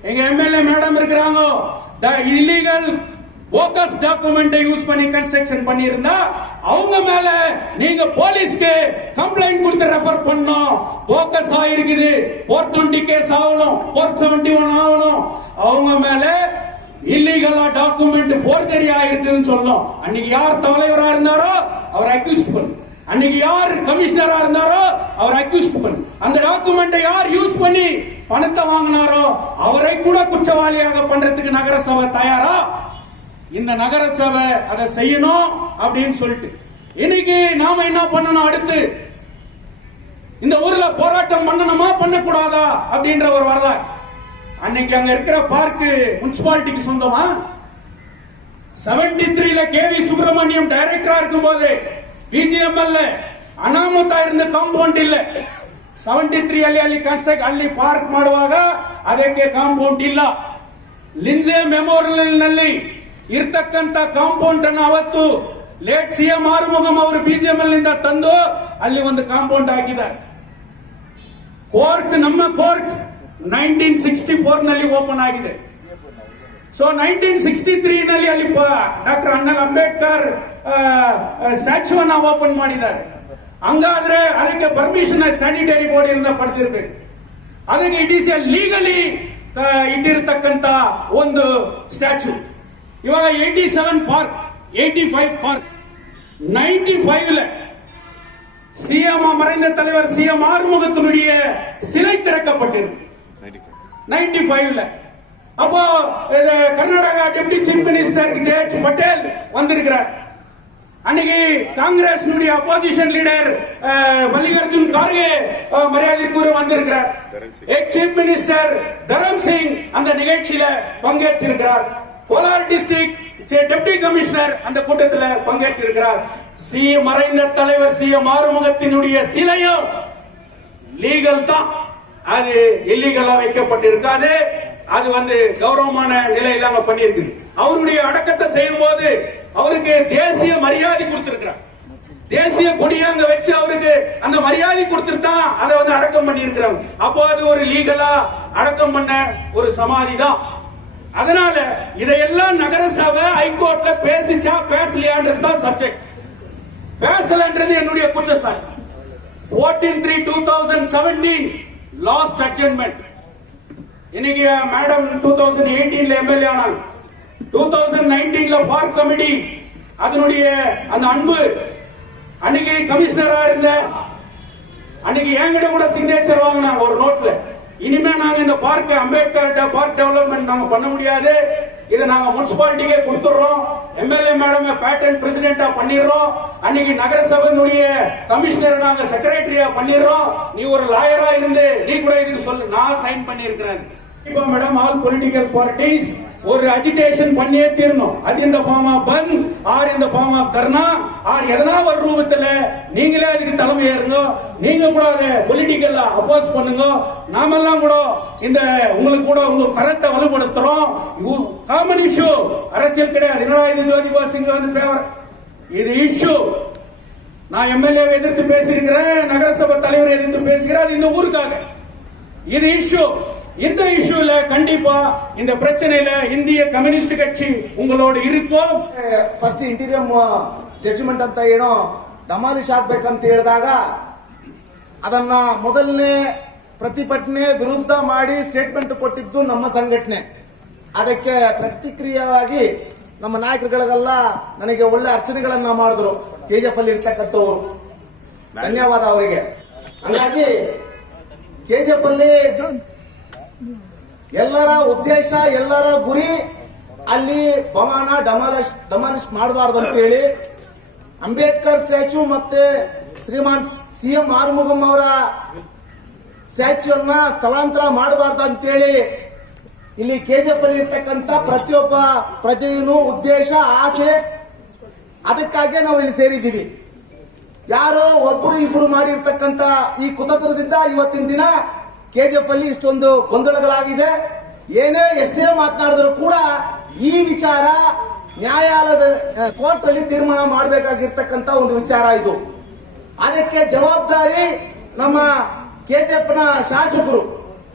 எங்க எம்எல்ஏ மேடம் இருக்கிறாங்க, இல்லீகல் போக்கஸ் டாக்குமெண்ட் யூஸ் பண்ணி கன்ஸ்ட்ரக்ஷன் பண்ணி இருந்தா அவங்க மேல நீங்க போலீஸ்க்கு கம்ப்ளைண்ட் கொடுத்து ரெஃபர் பண்ணோம். போக்கஸ் ஆயிருக்குது, 420 கேஸ் ஆகணும், 471 ஆகணும். அவங்க மேல இல்லீகலா டாக்குமெண்ட் போர்ஜரி ஆயிருக்குன்னு சொல்லணும். அன்னைக்கு யார் தலைவரா இருந்தாரோ அவர் அக்யூஸ்ட் பண்ணு. அன்னைக்கு யார் கமிஷனரா இருந்தாரோ அவர் அக்யூஸ்ட் பண்ணி அந்த டாக்குமெண்ட்டை யார் யூஸ் பண்ணி பணத்தை வாங்கினாரோ அவரை கூட குற்றவாளியாக பண்றதுக்கு நகரசபை தயாரா? இந்த நகரசபை அதை செய்யணும் அப்படின்னு சொல்லிட்டு இன்னைக்கு நாம என்ன பண்ணணும்? அடுத்து இந்த ஊர்ல போராட்டம் பண்ணணுமா பண்ணக்கூடாதா அப்படின்ற ஒரு வரலாறு. அன்னைக்கு அங்க இருக்கிற பார்க்கு முனிசிபாலிட்டிக்கு சொந்தமா? 73ல கேவி சுப்பிரமணியம் டைரக்டரா இருக்கும் போது பிஜிஎம்எல் ಅನಾಮತ ಇருந்து ಕಾಂಪೌಂಡ್ ಇಲ್ಲ. 73 ಅಲ್ಲಿ ಕನ್ಸ್ಟ್ರಕ್ಟ್ ಅಲ್ಲಿ ಪಾರ್ಕ್ ಮಾಡುವಾಗ ಅದಕ್ಕೆ ಕಾಂಪೌಂಡ್ ಇಲ್ಲ. ಲಿಂಜೆ ಮೆಮೋರಿಯಲ್ ನಲ್ಲಿ ಇರತಕ್ಕಂತ ಕಾಂಪೌಂಡ್ ಅನ್ನು ಅವತ್ತು ಲೇಟ್ ಸಿಎಂ ಆರುಮುಗಂ ಅವರು ಬಿಜಿಎಂಎಲ್ ನಿಂದ ತಂದು ಅಲ್ಲಿ ಒಂದು ಕಾಂಪೌಂಡ್ ಹಾಕಿದ್ದಾರೆ. ಕೋರ್ಟ್ ನಮ್ಮ ಕೋರ್ಟ್ 1964 ನಲ್ಲಿ ಓಪನ್ ಆಗಿದೆ. ಸೊ 1963 ನಲ್ಲಿ ಅಲ್ಲಿ ಡಾಕ್ಟರ್ ಅಣ್ಣಲ್ ಅಂಬೇಡ್ಕರ್ ಸ್ಟ್ಯಾಚ್ಯೂ ಅನ್ನ ಓಪನ್ ಮಾಡಿದ್ದಾರೆ. ಹಂಗಾದ್ರೆ ಅದಕ್ಕೆ ಪರ್ಮಿಷನ್ ಸ್ಯಾನಿಟರಿ ಬೋರ್ಡ್ ಇಂದ ಪಡೆದಿರಬೇಕು. ಅದಕ್ಕೆ ಇಟ್ ಈಸ್ ಎ ಲೀಗಲಿ ಇಟ್ಟಿರತಕ್ಕಂತ ಒಂದು ಸ್ಟ್ಯಾಚ್ಯೂ. ಇವಾಗ 87 ಪಾರ್ಕ್, 85 ಪಾರ್ಕ್, 95ல சிஎம் மறைந்த தலைவர் சிஎம் ஆறுமுகத்தினுடைய சிலை திறக்கப்பட்டிருக்கு 95ல. அப்போ Karnataka deputy chief minister J H Patel வந்திருக்கிறார். அன்னைக்கு காங்கிரஸ் அப்போசிஷன் லீடர் மல்லிகார்ஜுன் கார்கே மரியாதைக்குரிய வந்திருக்கிறார். சீஃப் மினிஸ்டர் தரம் சிங் அந்த நிகழ்ச்சியில பங்கேற்றிருக்கிறார். கோலார் டிஸ்ட்ரிக்ட் டெப்டி கமிஷனர் அந்த கூட்டத்தில் பங்கேற்றிருக்கிறார். மறைந்த தலைவர் சிஎம் ஆறுமுகத்தினுடைய சிலையும் லீகல் தான், அது இல்லீகலா வைக்கப்பட்டிருக்காது. அது கௌரவமான நிலையில அவங்க பண்ணிருக்கு. அவருடைய அடக்கத்தை செய்யும் போது அவருக்கு தேசிய மரியாதை கொடுத்திருக்கிறார். தேசிய கொடியை அங்க வச்சு அவருக்கு அந்த மரியாதை கொடுத்துருதான் அதை அடக்கம் பண்ணி இருக்கிறாங்க. அப்போ அது ஒரு லீகலா அடக்கம் பண்ண ஒரு சமாதி தான். அதனால இதையெல்லாம் நகரசபை ஹைகோர்ட்ல பேசிச்சா பேசலையான்றது தான் சப்ஜெக்ட். பேசலன்றது என்னுடைய குற்றச்சாட்டு. 14/3/2017 லாஸ்ட் அட்ஜென்ட்மெண்ட். இன்னைக்கு மேடம் 2018ல எம்எல்ஏ ஆனாங்க. 2019ல பார்க் கமிட்டி அதனுடைய அந்த அன்பு அன்னைக்கு கமிஷனரா இருந்த அன்னைக்கு என்கிட்ட கூட சிக்னேச்சர் வாங்கினாங்க ஒரு நோட்ல. இனிமே நாங்க இந்த பார்க் அம்பேத்கர் பார்க் டெவலப்மெண்ட் நாங்க பண்ண முடியாது, இதை நாங்க முனிசிபாலிட்டிக்கே கொடுத்துறோம், எம்எல்ஏ மேடம் பேட்டன் பிரசிடென்டா பண்ணிடுறோம், அன்னைக்கு நகரசபையினுடைய கமிஷனர் நாங்க செக்ரட்டரியா பண்ணிடுறோம், நீ ஒரு லாயரா இருந்து நீ கூட இதுக்கு சொல்லு. நான் சைன் பண்ணி இருக்கிறேன். இப்போ மேடம் ஆல் பொலிட்டிக்கல் பார்ட்டிஸ் ஒரு அஜிடேஷன் பண்ணியே தீரணும். அது இந்த ஃபார்ம் ஆஃப் பந்த் ஆர் இந்த ஃபார்ம் ஆஃப் தர்ணா ஆர் எதனா ஒரு ரூபத்துல நீங்களே அதுக்கு தலைமை ஏறுங்க. நீங்க கூட அதை பொலிட்டிக்கல்லா அப்போஸ் பண்ணுங்க. நாமெல்லாம் கூட இந்த உங்களுக்கு கூட உங்க கருத்தை வலுப்படுத்துறோம். காமன் இஷ்யூ, அரசியல் கிடையாது. என்னடா இது ஜோதிபா சிங் ஃபேவர், இது இஷ்யூ. நான் எம்எல்ஏ எதிர்த்து பேசியிருக்கிறேன், நகரசபை தலைவர் எதிர்த்து பேசுகிறேன். இந்த ஊருக்காக இது இஷ்யூ. இந்த இஷ்யூல கண்டிப்பா இந்த பிரச்சனையில இந்திய ಕಮ್ಯುನಿಸ್ಟ್ கட்சி உங்களோட இருக்கும். ಫಸ್ಟ್ ಇಂಟೀರಿಯಂ ಜಡ್ಜ್ಮೆಂಟ್ ಅಂತ ಏನೋ ಡಮಾಲಿಶ್ ಆಗ್ಬೇಕಂತ ಹೇಳಿದಾಗ ಅದನ್ನ ಮೊದಲನೇ ಪ್ರತಿಭಟನೆ ವಿರುದ್ಧ ಮಾಡಿ ಸ್ಟೇಟ್ಮೆಂಟ್ ಕೊಟ್ಟಿದ್ದು ನಮ್ಮ ಸಂಘಟನೆ. ಅದಕ್ಕೆ ಪ್ರತಿಕ್ರಿಯೆಯಾಗಿ ನಮ್ಮ ನಾಯಕರುಗಳಿಗೆಲ್ಲ ನನಗೆ ಒಳ್ಳೆ ಅರ್ಚನೆಗಳನ್ನ ಮಾಡಿದ್ರು ಕೆಜಿಎಫ್ ಅಲ್ಲಿ ಇರ್ತಕ್ಕಂಥವ್ರು. ಧನ್ಯವಾದ ಅವರಿಗೆ. ಹಾಗಾಗಿ ಕೆಜಿಎಫ್ ಅಲ್ಲಿ ಎಲ್ಲರ ಉದ್ದೇಶ ಎಲ್ಲರ ಗುರಿ ಅಲ್ಲಿ ಭವನ ಡಮಾಲಿಶ್ ಮಾಡಬಾರ್ದು ಅಂತ ಹೇಳಿ ಅಂಬೇಡ್ಕರ್ ಸ್ಟ್ಯಾಚ್ಯೂ ಮತ್ತೆ ಶ್ರೀಮಾನ್ ಸಿಎಂ ಆರುಮುಗಂ ಅವರ ಸ್ಟ್ಯಾಚ್ಯೂನ್ನ ಸ್ಥಳಾಂತರ ಮಾಡಬಾರ್ದು ಅಂತೇಳಿ ಇಲ್ಲಿ ಕೆಜಿಎಫ್ ಅಲ್ಲಿ ಇರ್ತಕ್ಕಂಥ ಪ್ರತಿಯೊಬ್ಬ ಪ್ರಜೆಯೂ ಉದ್ದೇಶ ಆಸೆ, ಅದಕ್ಕಾಗಿ ನಾವು ಇಲ್ಲಿ ಸೇರಿದ್ದೀವಿ. ಯಾರೋ ಒಬ್ಬರು ಇಬ್ಬರು ಮಾಡಿರ್ತಕ್ಕಂಥ ಈ ಕುತಂತ್ರದಿಂದ ಇವತ್ತಿನ ದಿನ ಕೆಜಿಎಫ್ ಅಲ್ಲಿ ಇಷ್ಟೊಂದು ಗೊಂದಲಗಳಾಗಿದೆ. ಏನೇ ಎಷ್ಟೇ ಮಾತನಾಡಿದ್ರು ಕೂಡ ಈ ವಿಚಾರ ನ್ಯಾಯಾಲಯದ ಕೋರ್ಟ್ ಅಲ್ಲಿ ತೀರ್ಮಾನ ಮಾಡಬೇಕಾಗಿರ್ತಕ್ಕಂಥ ಒಂದು ವಿಚಾರ ಇದು. ಅದಕ್ಕೆ ಜವಾಬ್ದಾರಿ ನಮ್ಮ ಕೆಜಿಎಫ್ ನ ಶಾಸಕರು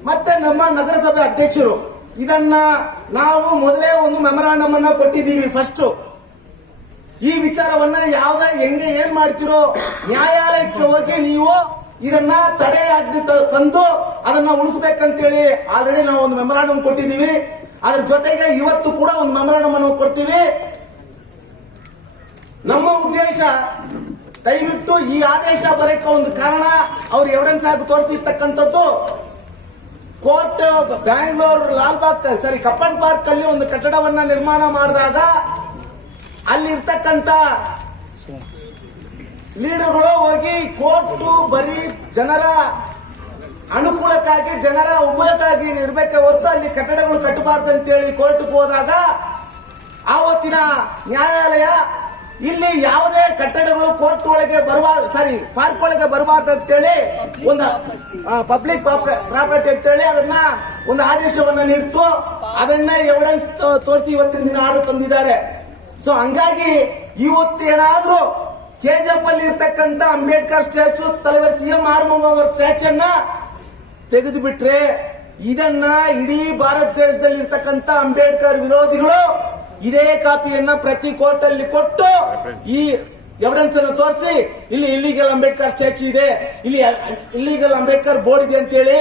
ಮತ್ತೆ ನಮ್ಮ ನಗರಸಭೆ ಅಧ್ಯಕ್ಷರು. ಇದನ್ನ ನಾವು ಮೊದಲೇ ಒಂದು ಮೆಮೊರಾಂಡಮ್ ಅನ್ನ ಕೊಟ್ಟಿದ್ದೀವಿ. ಫಸ್ಟ್ ಈ ವಿಚಾರವನ್ನ ಯಾವ್ದೇ ಹೆಂಗೆ ಏನ್ ಮಾಡ್ತಿರೋ ನ್ಯಾಯಾಲಯಕ್ಕೆ ಹೋಗಿ ನೀವು ಇದನ್ನ ತಡೆಯಾಜ್ಞೆ ತಂದು ಅದನ್ನ ಉಳಿಸಬೇಕಂತೇಳಿ ಆಲ್ರೆಡಿ ನಾವು ಒಂದು ಮೆಮೊರಾಂಡಮ್ ಕೊಟ್ಟಿದ್ದೀವಿ. ಅದ್ರ ಜೊತೆಗೆ ಇವತ್ತು ಕೂಡ ಒಂದು ಮೆಮೊರಾಂಡಮ್ ಅನ್ನು ಕೊಡ್ತೀವಿ. ನಮ್ಮ ಉದ್ದೇಶ ದಯವಿಟ್ಟು ಈ ಆದೇಶ ಬರಕ್ಕೆ ಒಂದು ಕಾರಣ ಅವ್ರು ಎವಿಡೆನ್ಸ್ ಆಗಿ ತೋರಿಸಿರ್ತಕ್ಕಂಥದ್ದು ಕೋರ್ಟ್ ಬ್ಯಾಂಗ್ಳೂರ್ ಲಾಲ್ಬಾಗ್ ಕಬ್ಬನ್ ಪಾರ್ಕ್ ಅಲ್ಲಿ ಒಂದು ಕಟ್ಟಡವನ್ನ ನಿರ್ಮಾಣ ಮಾಡಿದಾಗ ಅಲ್ಲಿ ಇರ್ತಕ್ಕಂಥ ಲೀಡರ್ಗಳು ಹೋಗಿ ಕೋರ್ಟ್ ಬರೀ ಜನರ ಅನುಕೂಲಕ್ಕಾಗಿ ಜನರ ಉಪಯೋಗಕ್ಕಾಗಿ ಇರಬೇಕೆ ಹೊರತು ಅಲ್ಲಿ ಕಟ್ಟಡಗಳು ಕಟ್ಟಬಾರ್ದು ಅಂತೇಳಿ ಕೋರ್ಟ್ಗೆ ಹೋದಾಗ ಆವತ್ತಿನ ನ್ಯಾಯಾಲಯ ಇಲ್ಲಿ ಯಾವುದೇ ಕಟ್ಟಡಗಳು ಕೋರ್ಟ್ ಒಳಗೆ ಪಾರ್ಕ್ ಒಳಗೆ ಬರಬಾರ್ದು ಅಂತೇಳಿ ಒಂದು ಪಬ್ಲಿಕ್ ಪ್ರಾಪರ್ಟಿ ಅಂತೇಳಿ ಅದನ್ನ ಒಂದು ಆದೇಶವನ್ನ ನೀಡಿತು. ಅದನ್ನ ಎವಿಡೆನ್ಸ್ ತೋರಿಸಿ ಇವತ್ತಿನ ದಿನ ಆರ್ಡರ್ ತಂದಿದ್ದಾರೆ. ಸೊ ಹಂಗಾಗಿ ಇವತ್ತು ಏನಾದ್ರೂ ಕೆಜಿಎಫ್ ಅಲ್ಲಿ ಇರ್ತಕ್ಕಂಥ ಅಂಬೇಡ್ಕರ್ ಸ್ಟ್ಯಾಚ್ಯೂ தலைவர் CM ಆರ್ ಸ್ಟ್ಯಾಚ್ಯೂನ್ನ ತೆಗೆದು ಬಿಟ್ರೆ ಇದನ್ನ ಇಡೀ ಭಾರತ ದೇಶದಲ್ಲಿ ಇರ್ತಕ್ಕಂಥ ಅಂಬೇಡ್ಕರ್ ವಿರೋಧಿಗಳು ಇದೇ ಕಾಪಿಯನ್ನ ಪ್ರತಿ ಕೋರ್ಟ್ ಅಲ್ಲಿ ಕೊಟ್ಟು ಈ ಎವಿಡೆನ್ಸ್ ಅನ್ನು ತೋರಿಸಿ ಇಲ್ಲಿ ಇಲ್ಲಿಗಲ್ ಅಂಬೇಡ್ಕರ್ ಸ್ಟ್ಯಾಚ್ಯೂ ಇದೆ, ಇಲ್ಲಿ ಇಲ್ಲಿಗಲ್ ಅಂಬೇಡ್ಕರ್ ಬೋರ್ಡ್ ಇದೆ ಅಂತೇಳಿ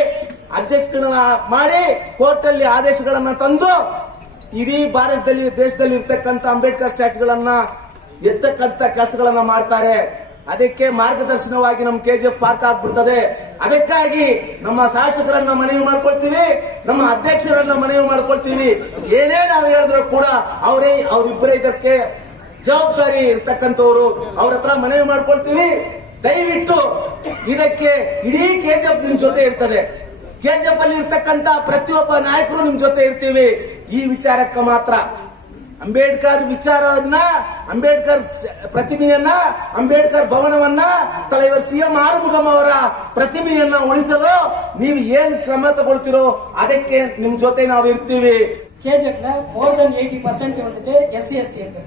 ಅಡ್ಜಸ್ಟ್ ಮಾಡಿ ಕೋರ್ಟ್ ಅಲ್ಲಿ ಆದೇಶಗಳನ್ನ ತಂದು ಇಡೀ ಭಾರತದಲ್ಲಿ ದೇಶದಲ್ಲಿ ಇರ್ತಕ್ಕಂಥ ಅಂಬೇಡ್ಕರ್ ಸ್ಟ್ಯಾಚ್ಯೂಗಳನ್ನ ಎತ್ತಕ್ಕಂತ ಕೆಲಸಗಳನ್ನ ಮಾಡ್ತಾರೆ. ಅದಕ್ಕೆ ಮಾರ್ಗದರ್ಶನವಾಗಿ ನಮ್ಮ ಕೆಜಿಎಫ್ ಪಾರ್ಕ್ ಆಗ್ಬಿಡ್ತದೆ. ಅದಕ್ಕಾಗಿ ನಮ್ಮ ಶಾಸಕರನ್ನ ಮನವಿ ಮಾಡ್ಕೊಳ್ತೀವಿ, ನಮ್ಮ ಅಧ್ಯಕ್ಷರನ್ನ ಮನವಿ ಮಾಡ್ಕೊಳ್ತೀವಿ. ಏನೇ ನಾವು ಹೇಳಿದ್ರು ಕೂಡ ಅವರಿಬ್ಬರೇ ಇದಕ್ಕೆ ಜವಾಬ್ದಾರಿ ಇರ್ತಕ್ಕಂಥವ್ರು. ಅವ್ರ ಹತ್ರ ಮನವಿ ಮಾಡ್ಕೊಳ್ತೀವಿ. ದಯವಿಟ್ಟು ಇದಕ್ಕೆ ಇಡೀ ಕೆಜಿಎಫ್ ನಿಮ್ ಜೊತೆ ಇರ್ತದೆ. ಕೆಜಿಎಫ್ ಅಲ್ಲಿ ಇರ್ತಕ್ಕಂಥ ಪ್ರತಿಯೊಬ್ಬ ನಾಯಕರು ನಿಮ್ ಜೊತೆ ಇರ್ತೀವಿ. ಈ ವಿಚಾರಕ್ಕೆ ಮಾತ್ರ ಅಂಬೇಡ್ಕರ್ ವಿಚಾರವನ್ನ, ಅಂಬೇಡ್ಕರ್ ಪ್ರತಿಮೆಯನ್ನ, ಅಂಬೇಡ್ಕರ್ ಭವನವನ್ನ, தலைவர் CM ಆರುಮುಗಂ ಅವರ ಪ್ರತಿಮೆಯನ್ನ ಉಳಿಸಲು ನೀವು ಏನ್ ಕ್ರಮ ತಗೊಳ್ತಿರೋ ಅದಕ್ಕೆ ನಿಮ್ ಜೊತೆ ನಾವು ಇರ್ತೀವಿ. கேஜெட்ல மோர் தென் 80% வந்துட்டு SC/ST இருக்கு.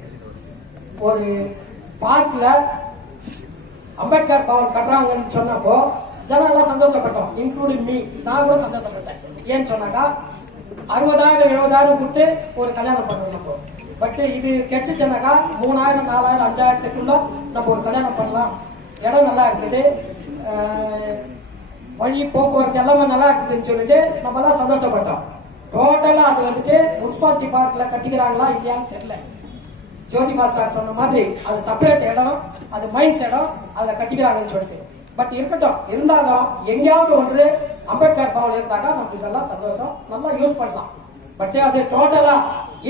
ஒரு பார்க்ல அம்பேத்கர் பவன் கட்டுறாங்கன்னு சொன்னப்போ ஜனம் எல்லாம் சந்தோஷப்பட்டோம், இன்க்ளூடிங் மீ. நான் கூட சந்தோஷப்பட்டேன். ஏன்னு சொன்னாக்கா 60,000 70,000 கொடுத்து ஒரு கல்யாணம் பண்ணுவோம். பட் இது கெச்சுச்சுனாக்கா 3,000 4,000 5,000க்குள்ள நம்ம ஒரு கல்யாணம் பண்ணலாம். இடம் நல்லா இருக்குது, வழி போக்குவரத்து எல்லாமே நல்லா இருக்குதுன்னு சொல்லிட்டு நம்ம எல்லாம் சந்தோஷப்பட்டோம். டோட்டலா அது வந்துட்டு முனிசிபாலிட்டி பார்க்ல கட்டிக்கிறாங்களா இல்லையான்னு தெரியல. ஜோதிபா சார் சொன்ன மாதிரி அது செப்பரேட் இடம், அது மைன்ஸ் இடம், அதுல கட்டிக்கிறாங்கன்னு சொல்லிட்டு. பட் இருக்கட்டும், இருந்தாலும் எங்கேயாவது ஒன்று அம்பேத்கர் பவன் இருந்தாக்கா நமக்கு இதெல்லாம் சந்தோஷம், நல்லா யூஸ் பண்ணலாம். பட் அது டோட்டலா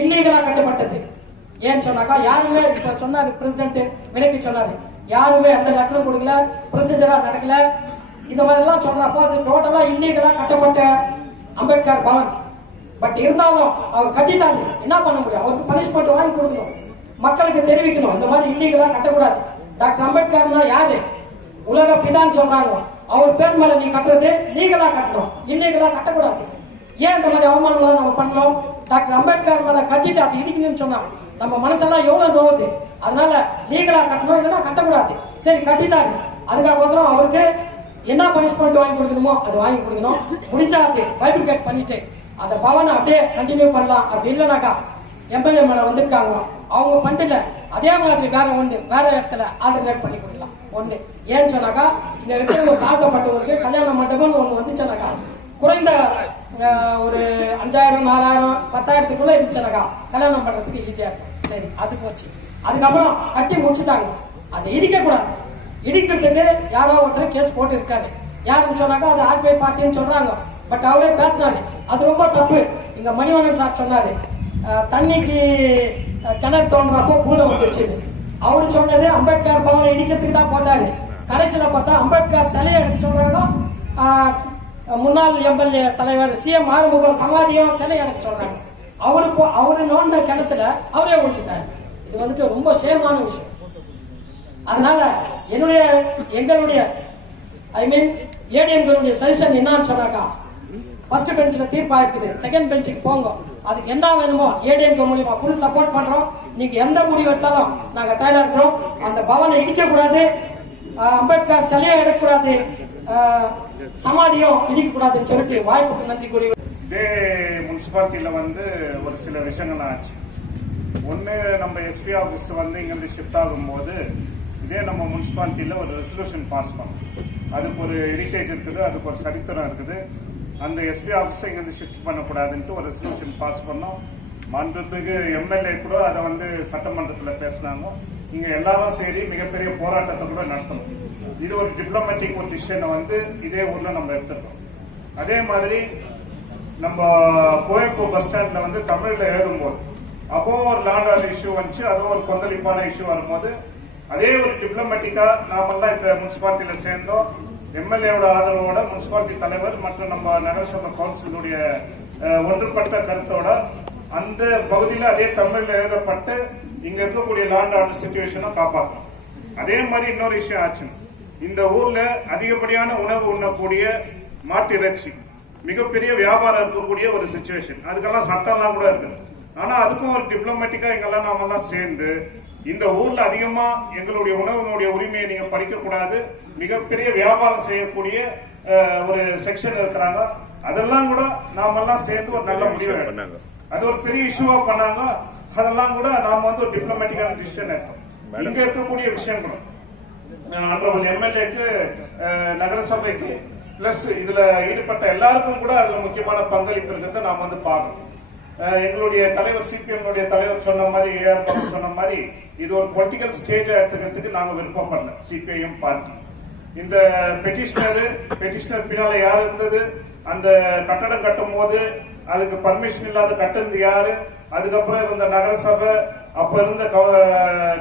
இல்லீகலா கட்டப்பட்டது. ஏன்னு சொன்னாக்கா யாருமே இப்ப சொன்னாரு பிரசிடென்ட் விலைக்கு சொன்னாரு, யாருமே அந்த லெட்டரும் கொடுக்கல, ப்ரொசீஜரா நடக்கல, இந்த மாதிரி எல்லாம் சொல்றப்போ அது டோட்டலா இல்லீகலா கட்டப்பட்ட அம்பேத்கர் பவன். பட் இருந்தாலும் அவர் கட்டிட்டாரு, என்ன பண்ண முடியும்? அவருக்கு பனிஷ்மெண்ட் வாங்கி கொடுக்கணும், மக்களுக்கு தெரிவிக்கணும் இந்த மாதிரி இல்லீகலா கட்டக்கூடாது. டாக்டர் அம்பேத்கர்னா யாரு? உலக பிதான்னு சொல்றாங்க. அவர் பேர் மேல நீ கட்டுறது லீகலா கட்டணும், இல்லீகலா கட்டக்கூடாது. ஏன் இந்த மாதிரி அவமானம் நம்ம பண்ணணும்? டாக்டர் அம்பேத்கர் மேல கட்டிட்டு அது இடிக்கணும்னு சொன்னா நம்ம மனசெல்லாம் எவ்வளவு நோவுது. அதனால லீகலா கட்டணும், இல்லைன்னா கட்டக்கூடாது. சரி கட்டிட்டாரு, அதுக்காகோசரம் அவருக்கு என்ன பனிஷ்மெண்ட் வாங்கி கொடுக்கணுமோ அது வாங்கி கொடுக்கணும். முடிஞ்சா அது பைபிள்கேட் பண்ணிட்டு அந்த பவனை அப்படியே கண்டினியூ பண்ணலாம். அப்படி இல்லைனாக்கா எம்எல்ஏ மேல வந்திருக்காங்க, அவங்க பண்ணல, அதே மாதிரி வேற இடத்துல ஆல்டர்னேட் பண்ணி கொடுக்கலாம் ஒண்ணு. ஏன்னு சொன்னாக்கா இங்க இருக்கிற தாக்கப்பட்டவங்களுக்கு கல்யாண மண்டபம் ஒண்ணு வந்துச்சுனாக்கா குறைந்த ஒரு 5,000 4,000 10,000க்குள்ள இருந்துச்சுனாக்கா கல்யாணம் பண்றதுக்கு ஈஸியா இருக்கும். சரி அது போச்சு. அதுக்கப்புறம் கட்டி முடிச்சுட்டாங்க, அதை இடிக்க கூடாது. இடிக்கிறதுக்கு யாரோ ஒருத்தர் கேஸ் போட்டு இருக்காரு. யாருன்னு சொன்னாக்கா அது ஆர்பிஐ பார்ட்டின்னு சொல்றாங்க. பட் அவரே பேசினாரு, அது ரொம்ப தப்பு. இங்க மணிவண்ணன் சார் சொன்னாரு, தண்ணிக்கு கிணறு தோன்றப்போ பூதம் வந்துச்சு. அவரு சொன்னது அம்பேத்கர் பவனை இடிக்கிறதுக்கு தான் போட்டாரு. கடைசியில பார்த்தா அம்பேத்கர் சிலையை எடுத்து சொல்றாங்க, முன்னாள் எம்எல்ஏ தலைவர் CM ஆறுமுகம் சமாதியும் சிலை எடுக்க சொல்றாங்க. அவரு நோண்ட கிணத்துல அவரே ஒழித்தாரு. இது வந்துட்டு ரொம்ப சேமான விஷயம். அதனால எங்களுடைய ஏடிஎம்களுடைய சஜஷன் என்னன்னு சொன்னாக்கா, ஃபர்ஸ்ட் பெஞ்ச்ல தீர்ப்பா இருக்குது, செகண்ட் பெஞ்சுக்கு போங்க. அதுக்கு என்ன வேணுமோ ஏடிஎம்கே மூலியமா ஃபுல் சப்போர்ட் பண்றோம். நீங்க எந்த முடிவு எடுத்தாலும் நாங்க தயாரா இருக்கிறோம். அந்த பவனை இடிக்க கூடாது, அம்பேத்கர் சிலையை எடுக்கக்கூடாது, சமாதியும் இடிக்க கூடாதுன்னு சொல்லிட்டு வாய்ப்புக்கு நன்றி கூறி. இதே முனிசிபாலிட்டியில ஒரு சில விஷயங்கள் ஆச்சு. ஒன்று, நம்ம எஸ்பி ஆஃபீஸ் இங்கிருந்து ஷிஃப்ட் ஆகும்போது இதே நம்ம முனிசிபாலிட்டியில ஒரு ரெசல்யூஷன் பாஸ் பண்ணோம். அதுக்கு ஒரு ஹெரிட்டேஜ் இருக்குது, அதுக்கு ஒரு சரித்திரம் இருக்குது. அந்த எஸ்பி ஆஃபீஸை இங்கிருந்து ஷிஃப்ட் பண்ணக்கூடாதுன்ட்டு ஒரு ரெசல்யூஷன் பாஸ் பண்ணோம். மாண்புமிகு எம்எல்ஏ கூட அதை சட்டமன்றத்தில் பேசினாங்க. இங்க எல்லாரும் சரி மிகப்பெரிய போராட்டத்தை கூட நடத்தணும். இது ஒரு டிப்ளமேட்டிக் ஒரு டிசிஷனை வந்து இதே ஊர்ல நம்ம எடுத்துருக்கோம். அதே மாதிரி நம்ம கோயம்பு பஸ் ஸ்டாண்ட்ல வந்து தமிழ்ல எழுதும்போது அப்போ ஒரு லாண்ட் ஆர்டர் இஷ்யூ வந்துச்சு, அதுவும் ஒரு கொந்தளிப்பான இஷ்யூ வரும்போது அதே ஒரு டிப்ளமேட்டிக்கா நாமெல்லாம் இந்த முனிசிபாலிட்டியில சேர்ந்தோம். எம்எல்ஏவோட ஆதரவோட முனிசிபாலிட்டி தலைவர் மற்றும் நம்ம நகரசபை கவுன்சிலுடைய ஒன்றுபட்ட கருத்தோட அந்த பகுதியில் அதே தமிழ்ல எழுதப்பட்டு இங்க இருக்கக்கூடிய லாண்ட் ஆர்டர் சிச்சுவேஷனை காப்பாற்றணும். அதே மாதிரி இன்னொரு விஷயம் ஆச்சு, இந்த ஊர்ல அதிகப்படியான உணவு உண்ணக்கூடிய மாட்டு இறைச்சி மிகப்பெரிய வியாபாரம் இருக்கக்கூடிய ஒரு சிச்சுவேஷன். அதுக்கெல்லாம் சட்டம்லாம் கூட இருக்கு. ஆனா அதுக்கும் ஒரு டிப்ளமேட்டிக்கா எங்கெல்லாம் நாமெல்லாம் சேர்ந்து இந்த ஊர்ல அதிகமா எங்களுடைய உணவுடைய உரிமையை நீங்க பறிக்க கூடாது, மிகப்பெரிய வியாபாரம் செய்யக்கூடிய ஒரு செக்ஷன் இருக்கிறாங்க. அதெல்லாம் கூட நாமெல்லாம் சேர்ந்து ஒரு நல்ல முடிவு எடுத்தாங்க. அது ஒரு பெரிய இஷ்யூவா பண்ணாங்க. அதெல்லாம் கூட நாம வந்து ஒரு டிப்ளமேட்டிக்கான டிசிஷன் எடுத்தோம். இங்க இருக்கக்கூடிய விஷயம் கூட எம்எல்ஏக்கு நகரசபைக்கு பிளஸ் இதுல ஈடுபட்ட எல்லாருக்கும் கூட அதுல முக்கியமான பங்களிப்பு இருக்கிறத நாம வந்து பார்க்கணும். எங்களுடைய தலைவர் சிபிஎம் தலைவர் சொன்ன மாதிரி ஏஆர் பாபு சொன்ன மாதிரி இது ஒரு பொலிட்டிக்கல் ஸ்டேஜ் எடுத்துக்கிறதுக்கு நாங்க விருப்பப்படல. சிபிஐஎம் பார்ட்டி இந்த பெட்டிஷனர் பின்னால யார் இருந்தது, அந்த கட்டடம் கட்டும் போது அதுக்கு பர்மிஷன் இல்லாத கட்டுறது யாரு, அதுக்கப்புறம் இருந்த நகரசபை அப்ப இருந்த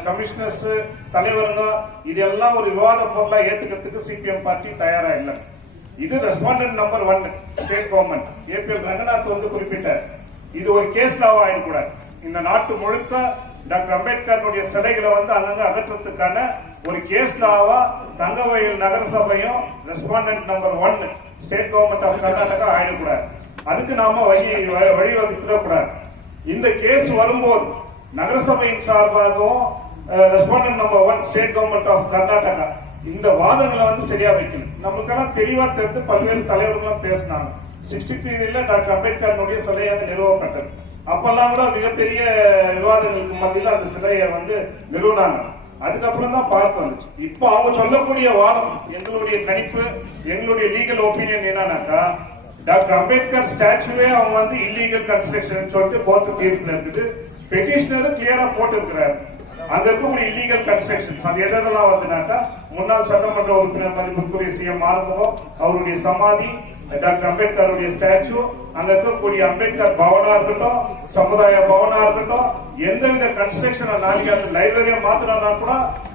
கமிஷனர்ஸ் தலைவருங்க இதெல்லாம் ஒரு விவாத பொருளா ஏத்துக்கிறதுக்கு சிபிஎம் பார்ட்டி தயாரா இல்லை. இது respondent number 1 state government APL Ranganath வந்து குறிப்பிட்டார். இது ஒரு கேஸ் லாவா ஆயிடக்கூடாது. இந்த நாட்டு முழுக்க டாக்டர் அம்பேத்கருடைய சிலைகளை வந்து அங்கங்க அகற்றத்துக்கான ஒரு கேஸ் லாவா தங்கவயல் நகரசபையும் respondent number 1 state government of Karnataka ஆயிடக்கூடாது. அதுக்கு நாம வழிவகுத்துடக்கூடாது. இந்த கேஸ் வரும்போது நகரசபையின் சார்பாகவும் respondent number 1 state government of Karnataka இந்த வாதங்களை வந்து சரியா வைக்கணும். நமக்கெல்லாம் தெளிவா தெரிந்து பல்வேறு தலைவர்களும் பேசினாங்க. 63 டாக்டர் அம்பேத்கருடைய சிலையை நிறுவப்பட்டது. அப்பெல்லாம் கூட மிகப்பெரிய விவாதங்களுக்கு மத்தியில் அந்த சிலையை வந்து நிறுவனாங்க. அதுக்கப்புறம் தான் பார்க்க வந்துச்சு. இப்போ அவங்க சொல்லக்கூடிய வாதம் எங்களுடைய கணிப்பு எங்களுடைய லீகல் ஒப்பீனியன் என்னன்னாக்கா டாக்டர் அம்பேத்கர் ஸ்டாச்சுவே அவங்க வந்து இல்லீகல் கன்ஸ்ட்ரக்ஷன் சொல்லிட்டு கோர்ட்டு தீர்ப்புல இருக்குது. பெட்டிஷனர் கிளியரா போட்டு இருக்கிறார். அங்க இருக்கக்கூடிய இல்லீகல் கன்ஸ்ட்ரக்ஷன்ஸ் அது எதெல்லாம் வந்துனாக்கா முன்னாள் சட்டமன்ற உறுப்பினர் மதிப்புக்குரிய சிஎம் ஆறுமுகம் அவருடைய சமாதி, டாக்டர் அம்பேத்கருடைய ஸ்டாச்சு, அங்க இருக்கக்கூடிய அம்பேத்கர் பவனா இருக்கட்டும், சமுதாய பவனா இருக்கட்டும், எந்தவித கன்ஸ்ட்ரக்ஷன் நாளைக்கு அந்த லைப்ரரியா மாத்தினா கூட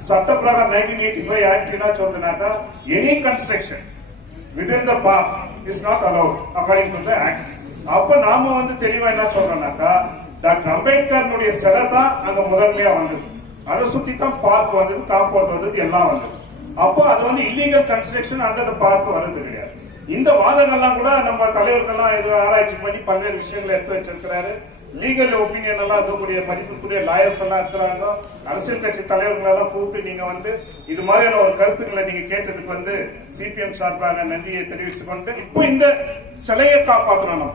சட்ட பிரகாரம் 1985 ஆக்ட் என்ன சொல்றதுனாக்கா any construction within the park is not allowed according to the act. அப்ப நாம வந்து தெளிவா என்ன சொல்றோம்னாக்கா டாக்டர் அம்பேத்கருடைய சிலை தான் அங்க முதன்மையா வந்தது. அதை சுத்தி தான் பார்க் வந்தது, காம்பவுண்ட் வந்தது, எல்லாம் வந்தது. அப்போ அது வந்து இல்லீகல் கன்ஸ்ட்ரக்ஷன் அந்த பார்க் வருது கிடையாது. இந்த வாதங்கள்லாம் கூட நம்ம தலைவர்கள்லாம் இது ஆராய்ச்சி பண்ணி பல்வேறு விஷயங்களை எடுத்து வச்சிருக்கிறாரு. லீகல் ஒப்பீனியன் எல்லாம் இருக்கக்கூடிய மதிப்புக்குரிய லாயர்ஸ் எல்லாம் இருக்கிறாங்க. அரசியல் கட்சி தலைவர்களெல்லாம் கூப்பிட்டு நீங்க வந்து இது மாதிரியான ஒரு கருத்துக்களை நீங்க கேட்டதுக்கு வந்து சிபிஎம் சார்பாக நன்றியை தெரிவித்துக் கொண்டு இப்போ இந்த சிலையை காப்பாற்றணும்.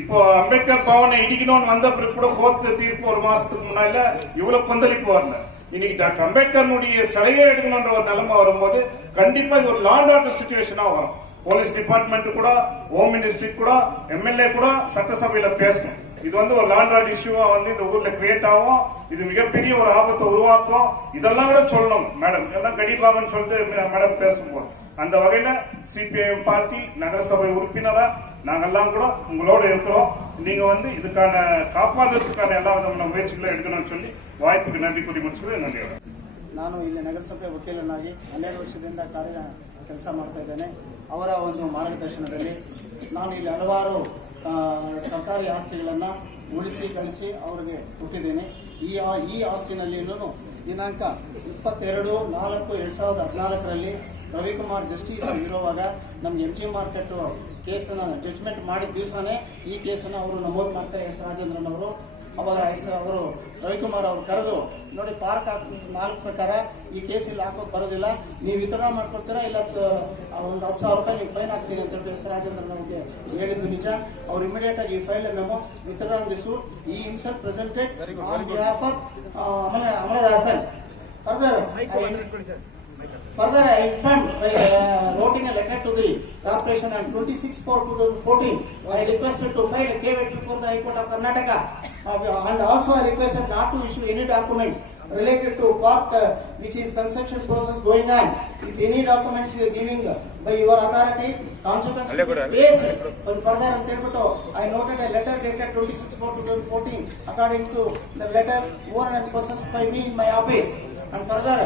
இப்போ அம்பேத்கர் பவனை இடிக்கணும்னு வந்த பிறகு கூட கோர்ட்ல தீர்ப்பு ஒரு மாசத்துக்கு முன்னால இவ்வளவு கொந்தளிப்பு வரல. இன்னைக்கு டாக்டர் அம்பேத்கருடைய சிலையை எடுக்கணும்ன்ற ஒரு நிலைமை வரும்போது கண்டிப்பா இது ஒரு லாண்ட் ஆர்டர் சிச்சுவேஷனா வரும். போலீஸ் டிபார்ட்மெண்ட் கூட, ஹோம் மினிஸ்ட்ரி கூட, எம்எல்ஏ கூட சட்டசபையில பேசணும். இது வந்து ஒரு லாண்ட் ஆர்டர் இஷ்யூவா வந்து இந்த ஊர்ல கிரியேட் ஆகும். இது மிகப்பெரிய ஒரு ஆபத்தை உருவாக்கும். இதெல்லாம் கூட சொல்லணும் மேடம், இதெல்லாம் கண்டிப்பாகன்னு சொல்லிட்டு மேடம் பேசும்போது அந்த வகையில சிபிஐஎம் பார்ட்டி நகரசபை உறுப்பினரா நாங்கெல்லாம் கூட உங்களோட இருக்கிறோம். நீங்க வந்து இதுக்கான காப்பாற்றுறதுக்கான எல்லா விதமான முயற்சிகளை எடுக்கணும்னு சொல்லி வாய்ப்புக்கு நன்றி கூறி முடிச்சுட்டு நன்றியோட. ನಾನು ಇಲ್ಲಿ ನಗರಸಭೆ ವಕೀಲನಾಗಿ 12 ವರ್ಷದಿಂದ ಕೆಲಸ ಮಾಡ್ತಾ ಇದ್ದೇನೆ. ಅವರ ಒಂದು ಮಾರ್ಗದರ್ಶನದಲ್ಲಿ ನಾನು ಇಲ್ಲಿ ಹಲವಾರು ಸರ್ಕಾರಿ ಆಸ್ತಿಗಳನ್ನು ಉಳಿಸಿ ಕಳಿಸಿ ಅವರಿಗೆ ಕೊಟ್ಟಿದ್ದೇನೆ. ಈ ಆಸ್ತಿನಲ್ಲಿ ದಿನಾಂಕ 22/4/2014 ರವಿಕುಮಾರ್ ಜಸ್ಟಿಸ್ ಇರುವಾಗ ನಮ್ಗೆ MG ಮಾರ್ಕೆಟ್ ಕೇಸನ್ನು ಜಡ್ಜ್ಮೆಂಟ್ ಮಾಡಿದ ದಿವಸನೇ ಈ ಕೇಸನ್ನು ಅವರು ನಮೂದು ಮಾಡ್ತಾರೆ. ಎಸ್ ರಾಜೇಂದ್ರನ್ ಅವರು ಅವಾಗ ಅವರು ರವಿಕುಮಾರ್ ಅವರು ಕರೆದು ನೋಡಿ ಪಾರ್ಕ್ 4 ಪ್ರಕಾರ ಈ ಕೇಸ್ ಇಲ್ಲಿ ಹಾಕೋಕೆ ಬರೋದಿಲ್ಲ, ನೀವು ವಿತರಣಾ ಮಾಡ್ಕೊಡ್ತೀರಾ ಇಲ್ಲ ಒಂದು 10,000 ರೂಪಾಯಿ ನೀವು ಫೈನ್ ಹಾಕ್ತೀನಿ ಅಂತ ಹೇಳಿ ಎಸ್ ರಾಜೇಂದ್ರನ್ ಅವರಿಗೆ ಹೇಳಿದ್ದು ನಿಜ. ಅವ್ರು ಇಮಿಡಿಯೇಟ್ ಆಗಿ ಈ ಫೈಲ್ ಮೆಮೋ ವಿತರಣಾ ದಿ ಸೂಟ್ ಈ himself presented on behalf of Amaladasan. Further, I informed by writing a letter to the corporation on 26/4/2014. I requested to file a caveat before the High Court of Karnataka, and also I requested not to issue any documents related to park which is construction process going on. If any documents you are giving by your authority, consequences will be faced. And further, I noted a letter dated 26/4/2014. According to the letter, more and possessed by me in my office. And further,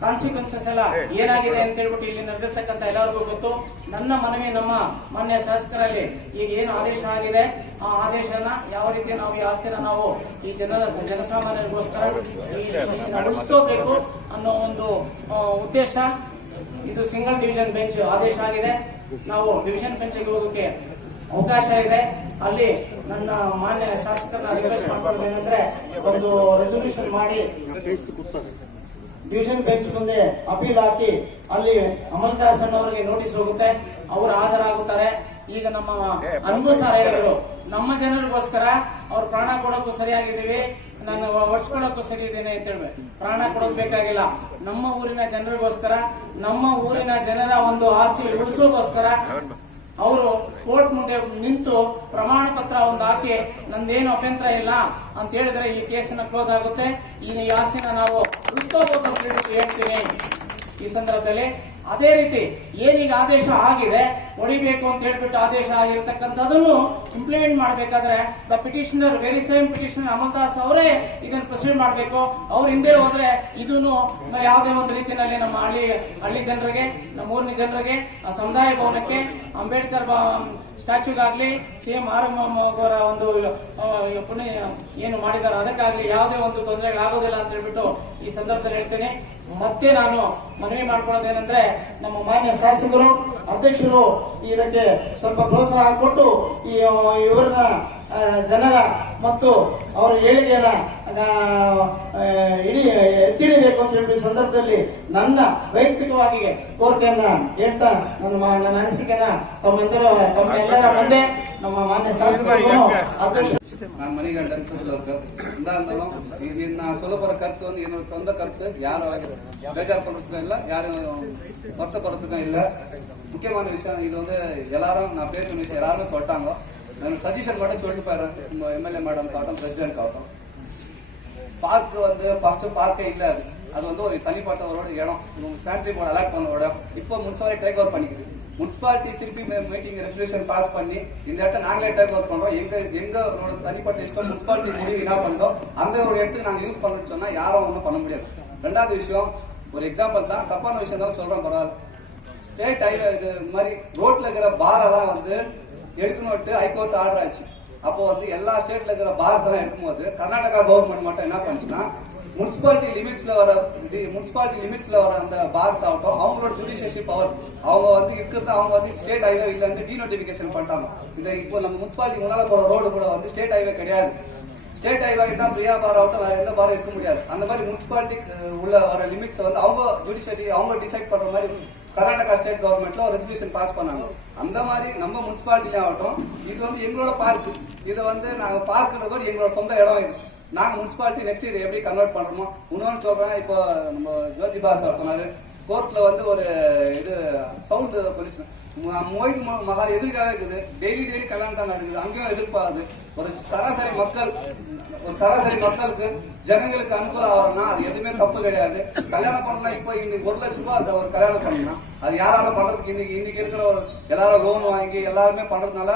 consequences ಎಲ್ಲ ಏನಾಗಿದೆ ಅಂತ ಹೇಳ್ಬಿಟ್ಟು ಇಲ್ಲಿ ನಡೆದಿರ್ತಕ್ಕಂಥ ಎಲ್ಲರಿಗೂ ಗೊತ್ತು. ನನ್ನ ಮನವಿ ನಮ್ಮ ಮಾನ್ಯ ಶಾಸಕರಲ್ಲಿ ಈಗ ಏನು ಆದೇಶ ಆಗಿದೆ ಆ ಆದೇಶನ ಯಾವ ರೀತಿ ನಾವು ಈ ಆಸ್ತಿನ ನಾವು ಈ ಜನಸಾಮಾನ್ಯರಿಗೋಸ್ಕರ ಉಳಿಸ್ಕೋಬೇಕು ಅನ್ನೋ ಒಂದು ಉದ್ದೇಶ. ಇದು ಸಿಂಗಲ್ ಡಿವಿಷನ್ ಬೆಂಚ್ ಆದೇಶ ಆಗಿದೆ. ನಾವು ಡಿವಿಷನ್ ಬೆಂಚ್ಗೆ ಹೋಗೋಕೆ ಅವಕಾಶ ಇದೆ. ಅಲ್ಲಿ ನನ್ನ ಮಾನ್ಯ ಶಾಸಕರನ್ನ ರಿಕ್ವೆಸ್ಟ್ ಮಾಡ್ಕೊಂಡೇನಂದ್ರೆ ಒಂದು ರೆಸೊಲ್ಯೂಷನ್ ಮಾಡಿ ಡಿವಿಷನ್ ಬೆಂಚ್ ಮುಂದೆ ಅಪೀಲ್ ಹಾಕಿ ಅಲ್ಲಿ ಅಮಲ್ದಾಸ್ ಅನ್ನೋರಿಗೆ ನೋಟಿಸ್ ಹೋಗುತ್ತೆ, ಅವರು ಹಾಜರಾಗುತ್ತಾರೆ. ಈಗ ನಮ್ಮ ಅನ್ಗೂ ಸರ್ ಹೇಳಿದ್ರು, ನಮ್ಮ ಜನರಿಗೋಸ್ಕರ ಅವ್ರು ಪ್ರಾಣ ಕೊಡೋಕ್ಕೂ ಸರಿಯಾಗಿದ್ದೀವಿ, ನಾನು ಒಡ್ಸ್ಕೊಳಕ್ಕೂ ಸರಿ ಇದ್ದೇನೆ ಅಂತ ಹೇಳ್ಬೇಕು. ಪ್ರಾಣ ಕೊಡೋದು ಬೇಕಾಗಿಲ್ಲ. ನಮ್ಮ ಊರಿನ ಜನರಿಗೋಸ್ಕರ, ನಮ್ಮ ಊರಿನ ಜನರ ಒಂದು ಆಸ್ತಿ ಉಳಿಸೋಗೋಸ್ಕರ ಅವರು ಕೋರ್ಟ್ ಮುಂದೆ ನಿಂತು ಪ್ರಮಾಣ ಪತ್ರ ಒಂದು ಹಾಕಿ ನಂದೇನು ಅಭ್ಯಂತರ ಇಲ್ಲ ಅಂತ ಹೇಳಿದ್ರೆ ಈ ಕೇಸನ್ನ ಕ್ಲೋಸ್ ಆಗುತ್ತೆ. ಈ ಆಸ್ತಿನ ನಾವು ಉಳಿಸ್ಕೋಬಹುದು ಅಂತ ಹೇಳ್ತೀನಿ ಈ ಸಂದರ್ಭದಲ್ಲಿ. ಅದೇ ರೀತಿ ಏನೀಗ ಆದೇಶ ಆಗಿದೆ ಹೊಡಿಬೇಕು ಅಂತ ಹೇಳ್ಬಿಟ್ಟು ಆದೇಶ ಆಗಿರತಕ್ಕಂಥದ್ದನ್ನು ಇಂಪ್ಲಿಮೆಂಟ್ ಮಾಡಬೇಕಾದ್ರೆ the petitioner very same petitioner Amaldas ಅವರೇ ಇದನ್ನು ಪ್ರೊಸೀಡ್ ಮಾಡಬೇಕು. ಅವ್ರ ಹಿಂದೆ ಹೋದ್ರೆ ಇದನ್ನು ಯಾವುದೇ ಒಂದು ರೀತಿಯಲ್ಲಿ ನಮ್ಮ ಹಳ್ಳಿ ಜನರಿಗೆ, ನಮ್ಮ ಊರಿನ ಜನರಿಗೆ, ಸಮುದಾಯ ಭವನಕ್ಕೆ, ಅಂಬೇಡ್ಕರ್ ಸ್ಟ್ಯಾಚ್ಯೂಗಾಗ್ಲಿ, ಸಿಎಂ ಅವರ ಒಂದು ಪುಣ್ಯ ಏನು ಮಾಡಿದ್ದಾರೆ ಅದಕ್ಕಾಗ್ಲಿ ಯಾವುದೇ ಒಂದು ತೊಂದರೆಗಳಾಗೋದಿಲ್ಲ ಅಂತ ಹೇಳ್ಬಿಟ್ಟು ಈ ಸಂದರ್ಭದಲ್ಲಿ ಹೇಳ್ತೇನೆ. ಮತ್ತೆ ನಾನು ಮನವಿ ಮಾಡ್ಕೊಳ್ಳೋದೇನೆಂದ್ರೆ, ನಮ್ಮ ಮಾನ್ಯ ಶಾಸಕರು, ಅಧ್ಯಕ್ಷರು ಇದಕ್ಕೆ ಸ್ವಲ್ಪ ಪ್ರೋತ್ಸಾಹ ಕೊಟ್ಟು ಇವರನ್ನ ಜನರ ಮತ್ತು ಅವರ ಏಳಿಗೆಯನ್ನ ಎತ್ತಿಡಿಬೇಕು ಅಂತ ಹೇಳಿ ಸಂದರ್ಭದಲ್ಲಿ ನನ್ನ ವೈಯಕ್ತಿಕವಾಗಿ ಕೋರಿಕೆಯನ್ನ ಹೇಳ್ತಾ ನನ್ನ ಅನಿಸಿಕೆನ ತಮ್ಮೆಲ್ಲರ ಮುಂದೆ ನಮ್ಮ ಮಾನ್ಯ ಶಾಸಕರು ಅಧ್ಯಕ್ಷ நான் மணிகண்டன் சோஷியல் ஒர்க்கர். இருந்தாலும் இது நான் சொல்ல போற கருத்து வந்து என்னோட சொந்த கருத்து. யாரும் பேஜார் பண்றதுக்கும் இல்லை, யாரும் வருத்தப்படுறதுக்கும் இல்லை. முக்கியமான விஷயம் இது வந்து எல்லாரும் நான் பேசுற விஷயம் எல்லாரும் சொல்லிட்டாங்க. நான் சஜஷன் மட்டும் சொல்லிட்டு போயிடுறேன். எம்எல்ஏ மேடம் ஆகட்டும், பிரசிடென்ட் ஆகட்டும், பார்க் வந்து ஃபர்ஸ்ட் பார்க்கே இல்லை. அது வந்து ஒரு தனிப்பட்டவரோட இடம். சானிட்டரி போர்டு அலாட் பண்ண இடம் இப்போ முனிசிபாலிட்டி டேக் ஓவர் பண்ணிக்குது. முனிசிபாலிட்டி திருப்பி மீட்டிங் ரெசல்யூஷன் பாஸ் பண்ணி இந்த இடத்த நாங்களே டேக் ஓவர் பண்றோம். எங்களோட தனிப்பட்ட இஷ்டம் முனிசிபாலிட்டி முடிவு என்ன பண்றோம் அந்த ஒரு இடத்துக்கு நாங்கள் யூஸ் பண்ணணும்னு சொன்னா யாரும் ஒன்றும் பண்ண முடியாது. ரெண்டாவது விஷயம், ஒரு எக்ஸாம்பிள் தான், தப்பான விஷயம் தான் சொல்றேன், பரவாயில்ல. ஸ்டேட் ஹைவே இது மாதிரி ரோட்ல இருக்கிற பாரெல்லாம் வந்து எடுக்கணும்ட்டு ஹைகோர்ட் ஆர்டர் ஆச்சு. அப்போ வந்து எல்லா ஸ்டேட்ல இருக்கிற பார்ஸ் எல்லாம் எடுக்கும்போது கர்நாடகா கவர்மெண்ட் மட்டும் என்ன பண்ணுச்சுன்னா முனிசிபாலிட்டி லிமிட்ஸ்ல வர அந்த பார்ஸ் ஆகட்டும், அவங்களோட ஜுடிஷியல் பவர் அவங்க வந்து இருக்கிறது, அவங்க வந்து ஸ்டேட் ஹைவே இல்லைன்னு டீநோட்டிபிகேஷன் பண்ணிட்டாங்க. இந்த இப்போ நம்ம முனிசிபாலிட்டி முன்னால போற ரோடு கூட வந்து ஸ்டேட் ஹைவே கிடையாது. ஸ்டேட் ஹைவே தான் பிரியா பார் ஆகட்டும், வேற எந்த பாரம் இருக்க முடியாது. அந்த மாதிரி முனிசிபாலிட்டி உள்ள வர லிமிட்ஸ் வந்து அவங்க ஜுடிஷியரி அவங்க டிசைட் பண்ற மாதிரி கர்நாடகா ஸ்டேட் கவர்மெண்ட்ல ஒரு ரெசல்யூஷன் பாஸ் பண்ணாங்க. அந்த மாதிரி நம்ம முனிசிபாலிட்டில ஆகட்டும், இது வந்து எங்களோட பார்க். இதை வந்து நாங்க பார்க்குன்றதோட எங்களோட சொந்த இடம் இது. நாங்க முனிசிபாலிட்டி நெக்ஸ்ட் இதை எப்படி கன்வெர்ட் பண்றோமோ இன்னொன்னு சொல்றேன். இப்போ நம்ம ஜோதி பாஸ் சொன்னாரு, கோர்ட்ல வந்து ஒரு இது சவுண்ட் பொல்யூஷன் மொய்து மகால் எதிர்க்காவே இருக்குது. டெய்லி கல்யாணம் தான் நடக்குது, அங்கேயும் எதிர்ப்பாகுது. ஒரு சராசரி மக்களுக்கு ஜனங்களுக்கு அனுகூலம் ஆகிறோம்னா அது எதுவுமே தப்பு கிடையாது. கல்யாணம் பண்ணணும்னா இப்போ இன்னைக்கு 1 லட்சம் ரூபாய் ஒரு கல்யாணம் பண்ணணும்னா அது யாரால பண்றதுக்கு இன்னைக்கு இருக்கிற ஒரு எல்லாரும் லோன் வாங்கி எல்லாருமே பண்றதுனால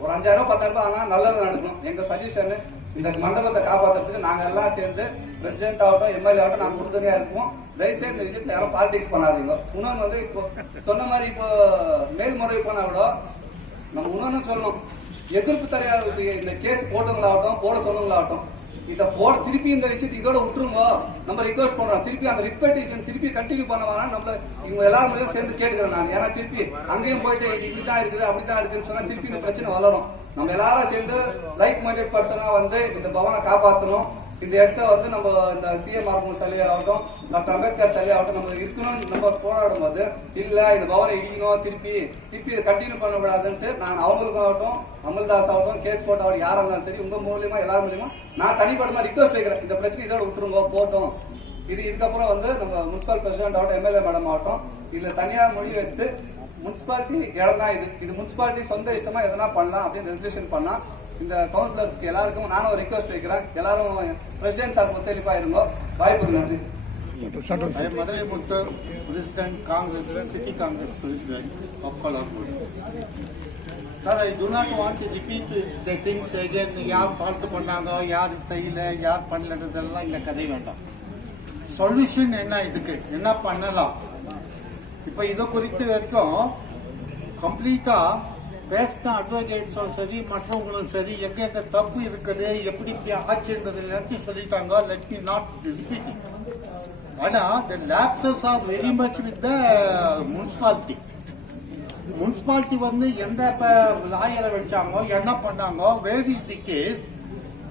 ஒரு 5000 10,000 ரூபாய் ஆனா நல்லது நடக்கணும். எங்க சஜஷன் இந்த மண்டபத்தை காப்பாற்றுறதுக்கு நாங்க எல்லாம் சேர்ந்து பிரசிடென்ட் ஆகட்டும், எம்எல்ஏ ஆகட்டும், நாங்க உறுதுணையா இருப்போம். தயவுசெய்து இந்த விஷயத்துல யாரும் பாலிடிக்ஸ் பண்ணாதீங்க. இன்னொன்று வந்து இப்போ சொன்ன மாதிரி இப்போ மேல்முறை போனா கூட நம்ம இன்னொன்னு சொல்லணும், எதிர்ப்பு தரையார் இந்த கேஸ் போட்டவங்களாகட்டும், போட சொன்னவங்களாகட்டும், இதை போட திருப்பி இந்த விஷயத்தை இதோட விட்டுருங்க நம்ம ரிக்வெஸ்ட் பண்றோம். திருப்பி அந்த ரிப்பீட்டேஷன் திருப்பி கண்டினியூ பண்ண வேணாம். நம்ம இவங்க எல்லாரும் சேர்ந்து கேட்டுக்கிறேன் நான். ஏன்னா திருப்பி அங்கேயும் போயிட்டு இது இப்படிதான் இருக்குது அப்படிதான் இருக்குன்னு சொன்னா திருப்பி இந்த பிரச்சனை வளரும். நம்ம எல்லாரும் சேர்ந்து லைக் மைண்டட் பர்சனா வந்து இந்த பவனை காப்பாற்றணும். இந்த இடத்த வந்து நம்ம இந்த சிஎம் ஆர்மூர் சிலை ஆகட்டும், டாக்டர் அம்பேத்கர் சிலை ஆகட்டும், நம்ம இருக்கணும்னு நம்ம போராடும் போது இல்ல இந்த பவனை இடிக்கணும், திருப்பி இதை கண்டினியூ பண்ணக்கூடாதுன்ட்டு நான் அவங்களுக்கும் ஆகட்டும், அமல்தாஸ் ஆகட்டும், கேஸ் போட்ட ஆகட்டும், யாரா இருந்தாலும் சரி, உங்க மூலியமா எல்லாரும் மூலியமா நான் தனிப்படமா ரிக்வெஸ்ட் வைக்கிறேன். இந்த பிரச்சனை இதோட விட்டுருங்க போட்டோம். இதுக்கப்புறம் வந்து நம்ம முனிசிபல் பிரசிடென்ட் ஆகட்டும், எம்எல்ஏ மேடம் ஆகட்டும், இதுல தனியா முடிவு எடுத்து முனிசிபாலிட்டி இடம் தான் இது முனிசிபாலிட்டி சொந்த இஷ்டமா எதனா பண்ணலாம் அப்படின்னு ரெசல்யூஷன் பண்ணா இந்த கவுன்சிலர்ஸ்க்கு எல்லாருக்கும் நானும் ஒரு ரிக்வெஸ்ட் வைக்கிறேன். எல்லாரும் பிரசிடென்ட் சார் ஒத்துழைப்பா இருங்கோ. வாய்ப்புக்கு நன்றி. Madhuri Muthu, President Congress, City Congress President of Colorado. Sir, I do not want to repeat the things again. யார் ஃபால்ட் பண்ணாங்க, யார் செய்யல, யார் பண்ணலன்றதெல்லாம் இந்த கதை வேண்டாம். சொல்யூஷன் என்ன, இதுக்கு என்ன பண்ணலாம்? இப்போ இதை குறித்து வரைக்கும் கம்ப்ளீட்டா பேசின அட்வொகேட்ஸும் சரி, மற்றவங்களும் சரி, எங்க தப்பு இருக்குது, எப்படி ஆச்சுன்றது எல்லாத்தையும் சொல்லிட்டாங்க. Let me not repeat it. ஆனா the lapses are very much with the municipality. Municipality வந்து எந்த லாயரை வச்சாங்க, என்ன பண்ணாங்க, வேர் இஸ் தி கேஸ்,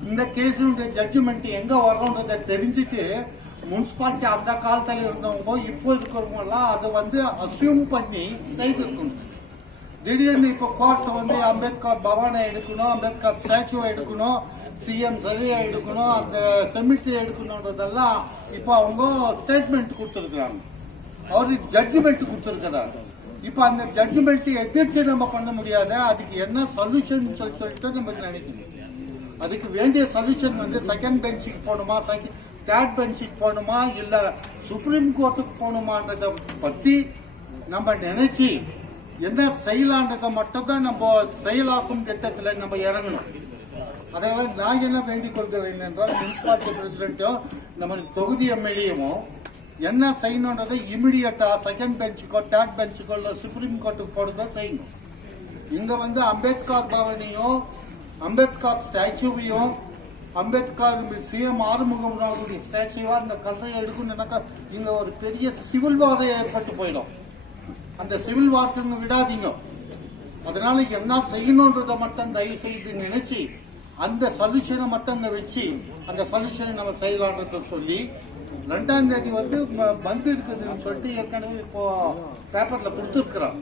இந்த கேஸுடைய ஜட்ஜ்மெண்ட் எங்க வரோன்றதை தெரிஞ்சுட்டு முனிசிபாலிட்டி அந்த காலத்தில் இருந்தவங்க இப்போ இருக்கிறவங்க எல்லாம் அதை வந்து அசியூம் பண்ணி செய்திருக்கணும். திடீர்னு இப்போ கோர்ட் வந்து அம்பேத்கர் பவானை எடுக்கணும், அம்பேத்கர் ஸ்டாச்சுவை எடுக்கணும், சிஎம் சிலையை எடுக்கணும், அந்த செமிட்ரி எடுக்கணுன்றதெல்லாம் இப்போ அவங்க ஸ்டேட்மெண்ட் கொடுத்துருக்குறாங்க, அவருக்கு ஜட்ஜ்மெண்ட் கொடுத்துருக்கிறாங்க. இப்போ அந்த ஜட்ஜ்மெண்ட் எதிர்த்து நம்ம பண்ண முடியாத, அதுக்கு என்ன சொல்யூஷன் சொல்லிட்டு நம்ம நினைக்கணும். அதுக்கு வேண்டிய சொல்யூஷன் வந்து செகண்ட் பெஞ்சுக்கு போகணுமா, தேர்ட் பெஞ்சுக்கு போகணுமா, இல்லை சுப்ரீம் கோர்ட்டுக்கு போகணுமான்றதை பற்றி நம்ம நினைச்சு என்ன செய்யலான்றதை மட்டும் தான் நம்ம செயலாக்கும் திட்டத்தில் நம்ம இறங்கணும். அதனால நான் என்ன வேண்டிக் கொள்கிறேன் என்றால், முனிசிபாலிட்டி பிரசிடென்ட்டோ நம்ம தொகுதி எம்எல்ஏவும் என்ன செய்யணுன்றதை இமிடியட்டா செகண்ட் பெஞ்சுக்கோ, தேர்ட் பெஞ்சுக்கோ, இல்லை சுப்ரீம் கோர்ட்டுக்கு போடுறதா செய்யணும். இங்க வந்து அம்பேத்கர் பவனையும், அம்பேத்கர் ஸ்டாச்சுவையும், அம்பேத்கர் சிஎம் ஆறுமுகனுடைய ஸ்டாச்சுவா அந்த கல்றையை எடுக்கணும்னாக்கா இங்க ஒரு பெரிய சிவில் வார் ஏற்பட்டு போயிடும். அந்த சிவில் வார்த்தைங்க விடாதீங்க. அதனால என்ன செய்யணுன்றதை மட்டும் தயவு செய்து நினைச்சு அந்த சொல்யூஷனை மட்டும் அங்க வச்சு அந்த சொல்யூஷனை நம்ம செய்யலான்றத சொல்லி 2ஆம் தேதி வந்து பந்து இருக்குதுன்னு சொல்லிட்டு ஏற்கனவே இப்போ பேப்பர்ல கொடுத்துருக்குறோம்.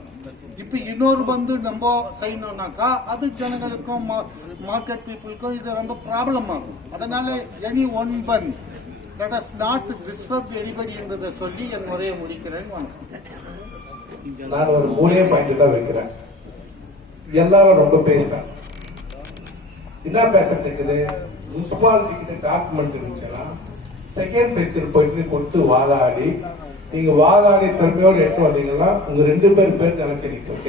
இப்ப இன்னொரு பந்து நம்ம செய்யணும்னாக்கா அது ஜனங்களுக்கும் மார்க்கெட் பீப்புளுக்கும் இது ரொம்ப ப்ராப்ளம் ஆகும். அதனால any one bandh let us not disturb anybody என்றதை சொல்லி என் முறையை முடிக்கிறேன். வணக்கம். நான் ஒரு 3 பாயிண்ட் தான் வைக்கிறேன். எல்லாரும் ரொம்ப பேசுறாங்க. என்ன பேசுறதுக்கு முனிசிபாலிட்டி கிட்ட டாக்குமெண்ட் இருந்துச்சுன்னா செகண்ட் பெஞ்சில் போயிட்டு கொடுத்து வாதாடி, நீங்க வாதாடி திறமையோடு எடுத்து வந்தீங்கன்னா உங்க 2 பேர் நினைச்சிருக்கோம்.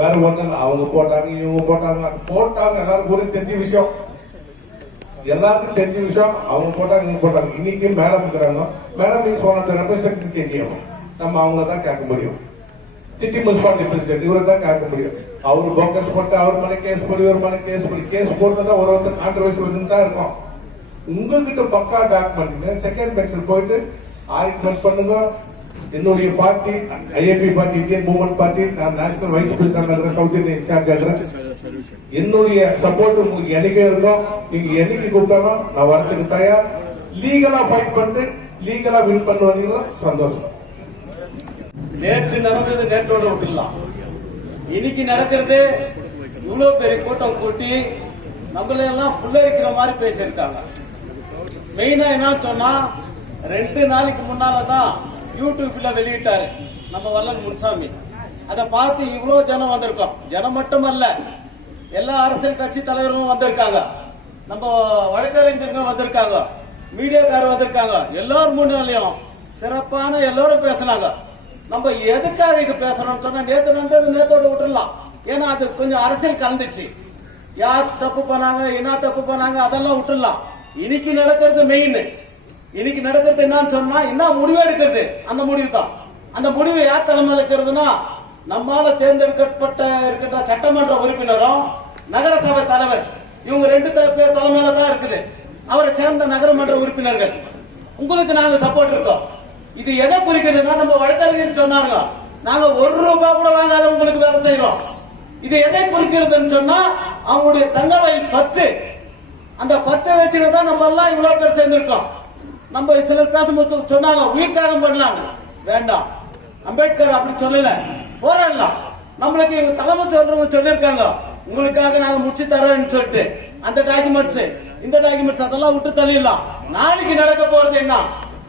வேற ஒண்ணு அவங்க போட்டாங்க, இவங்க போட்டாங்க எல்லாரும் கூட தெரிஞ்ச விஷயம், எல்லாருக்கும் தெரிஞ்ச விஷயம். அவங்க போட்டாங்க, இவங்க போட்டாங்க. இன்னைக்கு மேடம் இருக்கிறாங்க, madam is one of the representative KGM. நம்ம அவங்கள தான் கேட்க முடியும். சிட்டி முனிசிபாலிட்டி பிரசிடென்ட் இவரை தான் கேட்க முடியும். அவரு போக்கஸ் போட்டு அவர் மேல கேஸ் போடி, ஒரு மேல கேஸ் போட்டுதான் ஒருத்தர் கான்ட்ரவர்சி வந்து தான் இருக்கும். உங்ககிட்ட பக்கா டாக்குமெண்ட் செகண்ட் பெஞ்சில் போயிட்டு ஆர்குமெண்ட் பண்ணுங்க. என்னுடைய party IAP party, Indian movement party, நான் national vice president, south Indian in-charge ஆகிறேன். என்னுடைய சப்போர்ட் உங்களுக்கு என்னைக்கே இருக்கும். நீங்க என்னைக்கு கூப்பிட்டாலும் நான் வரத்துக்கு தயார். லீகலா ஃபைட் பண்ணிட்டு லீகலா வின் பண்ணுவீங்களா சந்தோஷம். நேற்று நடந்தது நேற்றோட விட்டுலாம். இன்னைக்கு நடக்கிறது இவ்வளவு பெரிய கூட்டம் கூட்டி நம்மளையெல்லாம் புல்லரிக்கிற மாதிரி பேசியிருக்காங்க. மெயினா என்ன சொன்னா, 2 நாளைக்கு முன்னாலதான் யூடியூப்ல வெளியிட்டாரு நம்ம வல்லல் முன்சாமி. அதை பார்த்து இவ்வளவு ஜனம் வந்திருக்கோம். ஜனம் மட்டுமல்ல, எல்லா அரசியல் கட்சி தலைவரும் வந்திருக்காங்க, நம்ம வழக்கறிஞர்கள் வந்திருக்காங்க, மீடியாக்காரர் வந்திருக்காங்க. எல்லாரும் முன்னாலையும் சிறப்பான எல்லாரும் பேசினாங்க. நம்ம எதுக்காக இது பேசுறோம்னு சொன்னா, நேத்து நடந்தது நேத்தோட விட்டுடலாம். ஏன்னா அது கொஞ்சம் அரசியல் கலந்துச்சு. யார் தப்பு பண்ணாங்க, என்ன தப்பு பண்ணாங்க, அதெல்லாம் விட்டுடலாம். இன்னைக்கு நடக்கிறது மெயின். இன்னைக்கு நடக்கிறது என்னன்னு சொன்னா, என்ன முடிவு எடுக்கிறது, அந்த முடிவு தான். அந்த முடிவு யார் தலைமையில் இருக்கிறதுனா, நம்மால தேர்ந்தெடுக்கப்பட்ட இருக்கின்ற சட்டமன்ற உறுப்பினரும் நகரசபை தலைவர், இவங்க 2 பேர் தலைமையில தான் இருக்குது. அவரை சேர்ந்த நகரமன்ற உறுப்பினர்கள். உங்களுக்கு நாங்க சப்போர்ட் இருக்கோம். இது எதை குறிக்கிறதுனா, நம்ம வழக்கறிஞர் சொன்னாங்க, நாங்க 1 ரூபாய் கூட வாங்காத உங்களுக்கு வேலை செய்யறோம். இது எதை குறிக்கிறதுன்னு சொன்னா, அவங்களுடைய தங்க வயல் பற்று. அந்த பற்றை வச்சுதான் நம்ம எல்லாம் இவ்வளவு பேர் சேர்ந்திருக்கோம். நம்ம சிலர் பேசும்போது சொன்னாங்க உயிர் தியாகம் பண்ணலாங்க. வேண்டாம், அம்பேத்கர் அப்படி சொல்லல, போராடலாம். நம்மளுக்கு இவங்க தலைமை சொல்றவங்க சொல்லியிருக்காங்க, உங்களுக்காக நாங்க முடிச்சு தரோம்னு சொல்லிட்டு அந்த டாக்குமெண்ட்ஸ் இந்த டாக்குமெண்ட்ஸ் அதெல்லாம் விட்டு தள்ளிடலாம். நாளைக்கு நடக்க போறது என்ன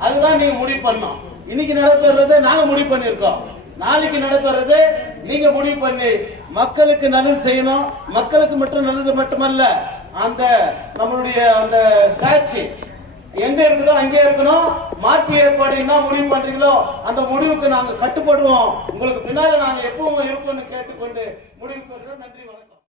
அதுதான் நீங்க முடிவு பண்ணணும். இன்னைக்கு நடைபெறது நாங்க முடிவு பண்ணிருக்கோம். நாளைக்கு நடைபெறது நீங்க முடிவு பண்ணி மக்களுக்கு நல்லது செய்யணும். மக்களுக்கு மட்டும் நல்லது மட்டுமல்ல, அந்த நம்மளுடைய அந்த ஸ்டாச்சு எங்க இருக்குதோ அங்கே இருக்கணும். மாற்றி ஏற்பாடு என்ன முடிவு பண்றீங்களோ அந்த முடிவுக்கு நாங்க கட்டுப்படுவோம். உங்களுக்கு பின்னால நாங்க எப்பவும் இருப்போம்னு கேட்டுக்கொண்டு முடிவு பெறுறோம். நன்றி, வணக்கம்.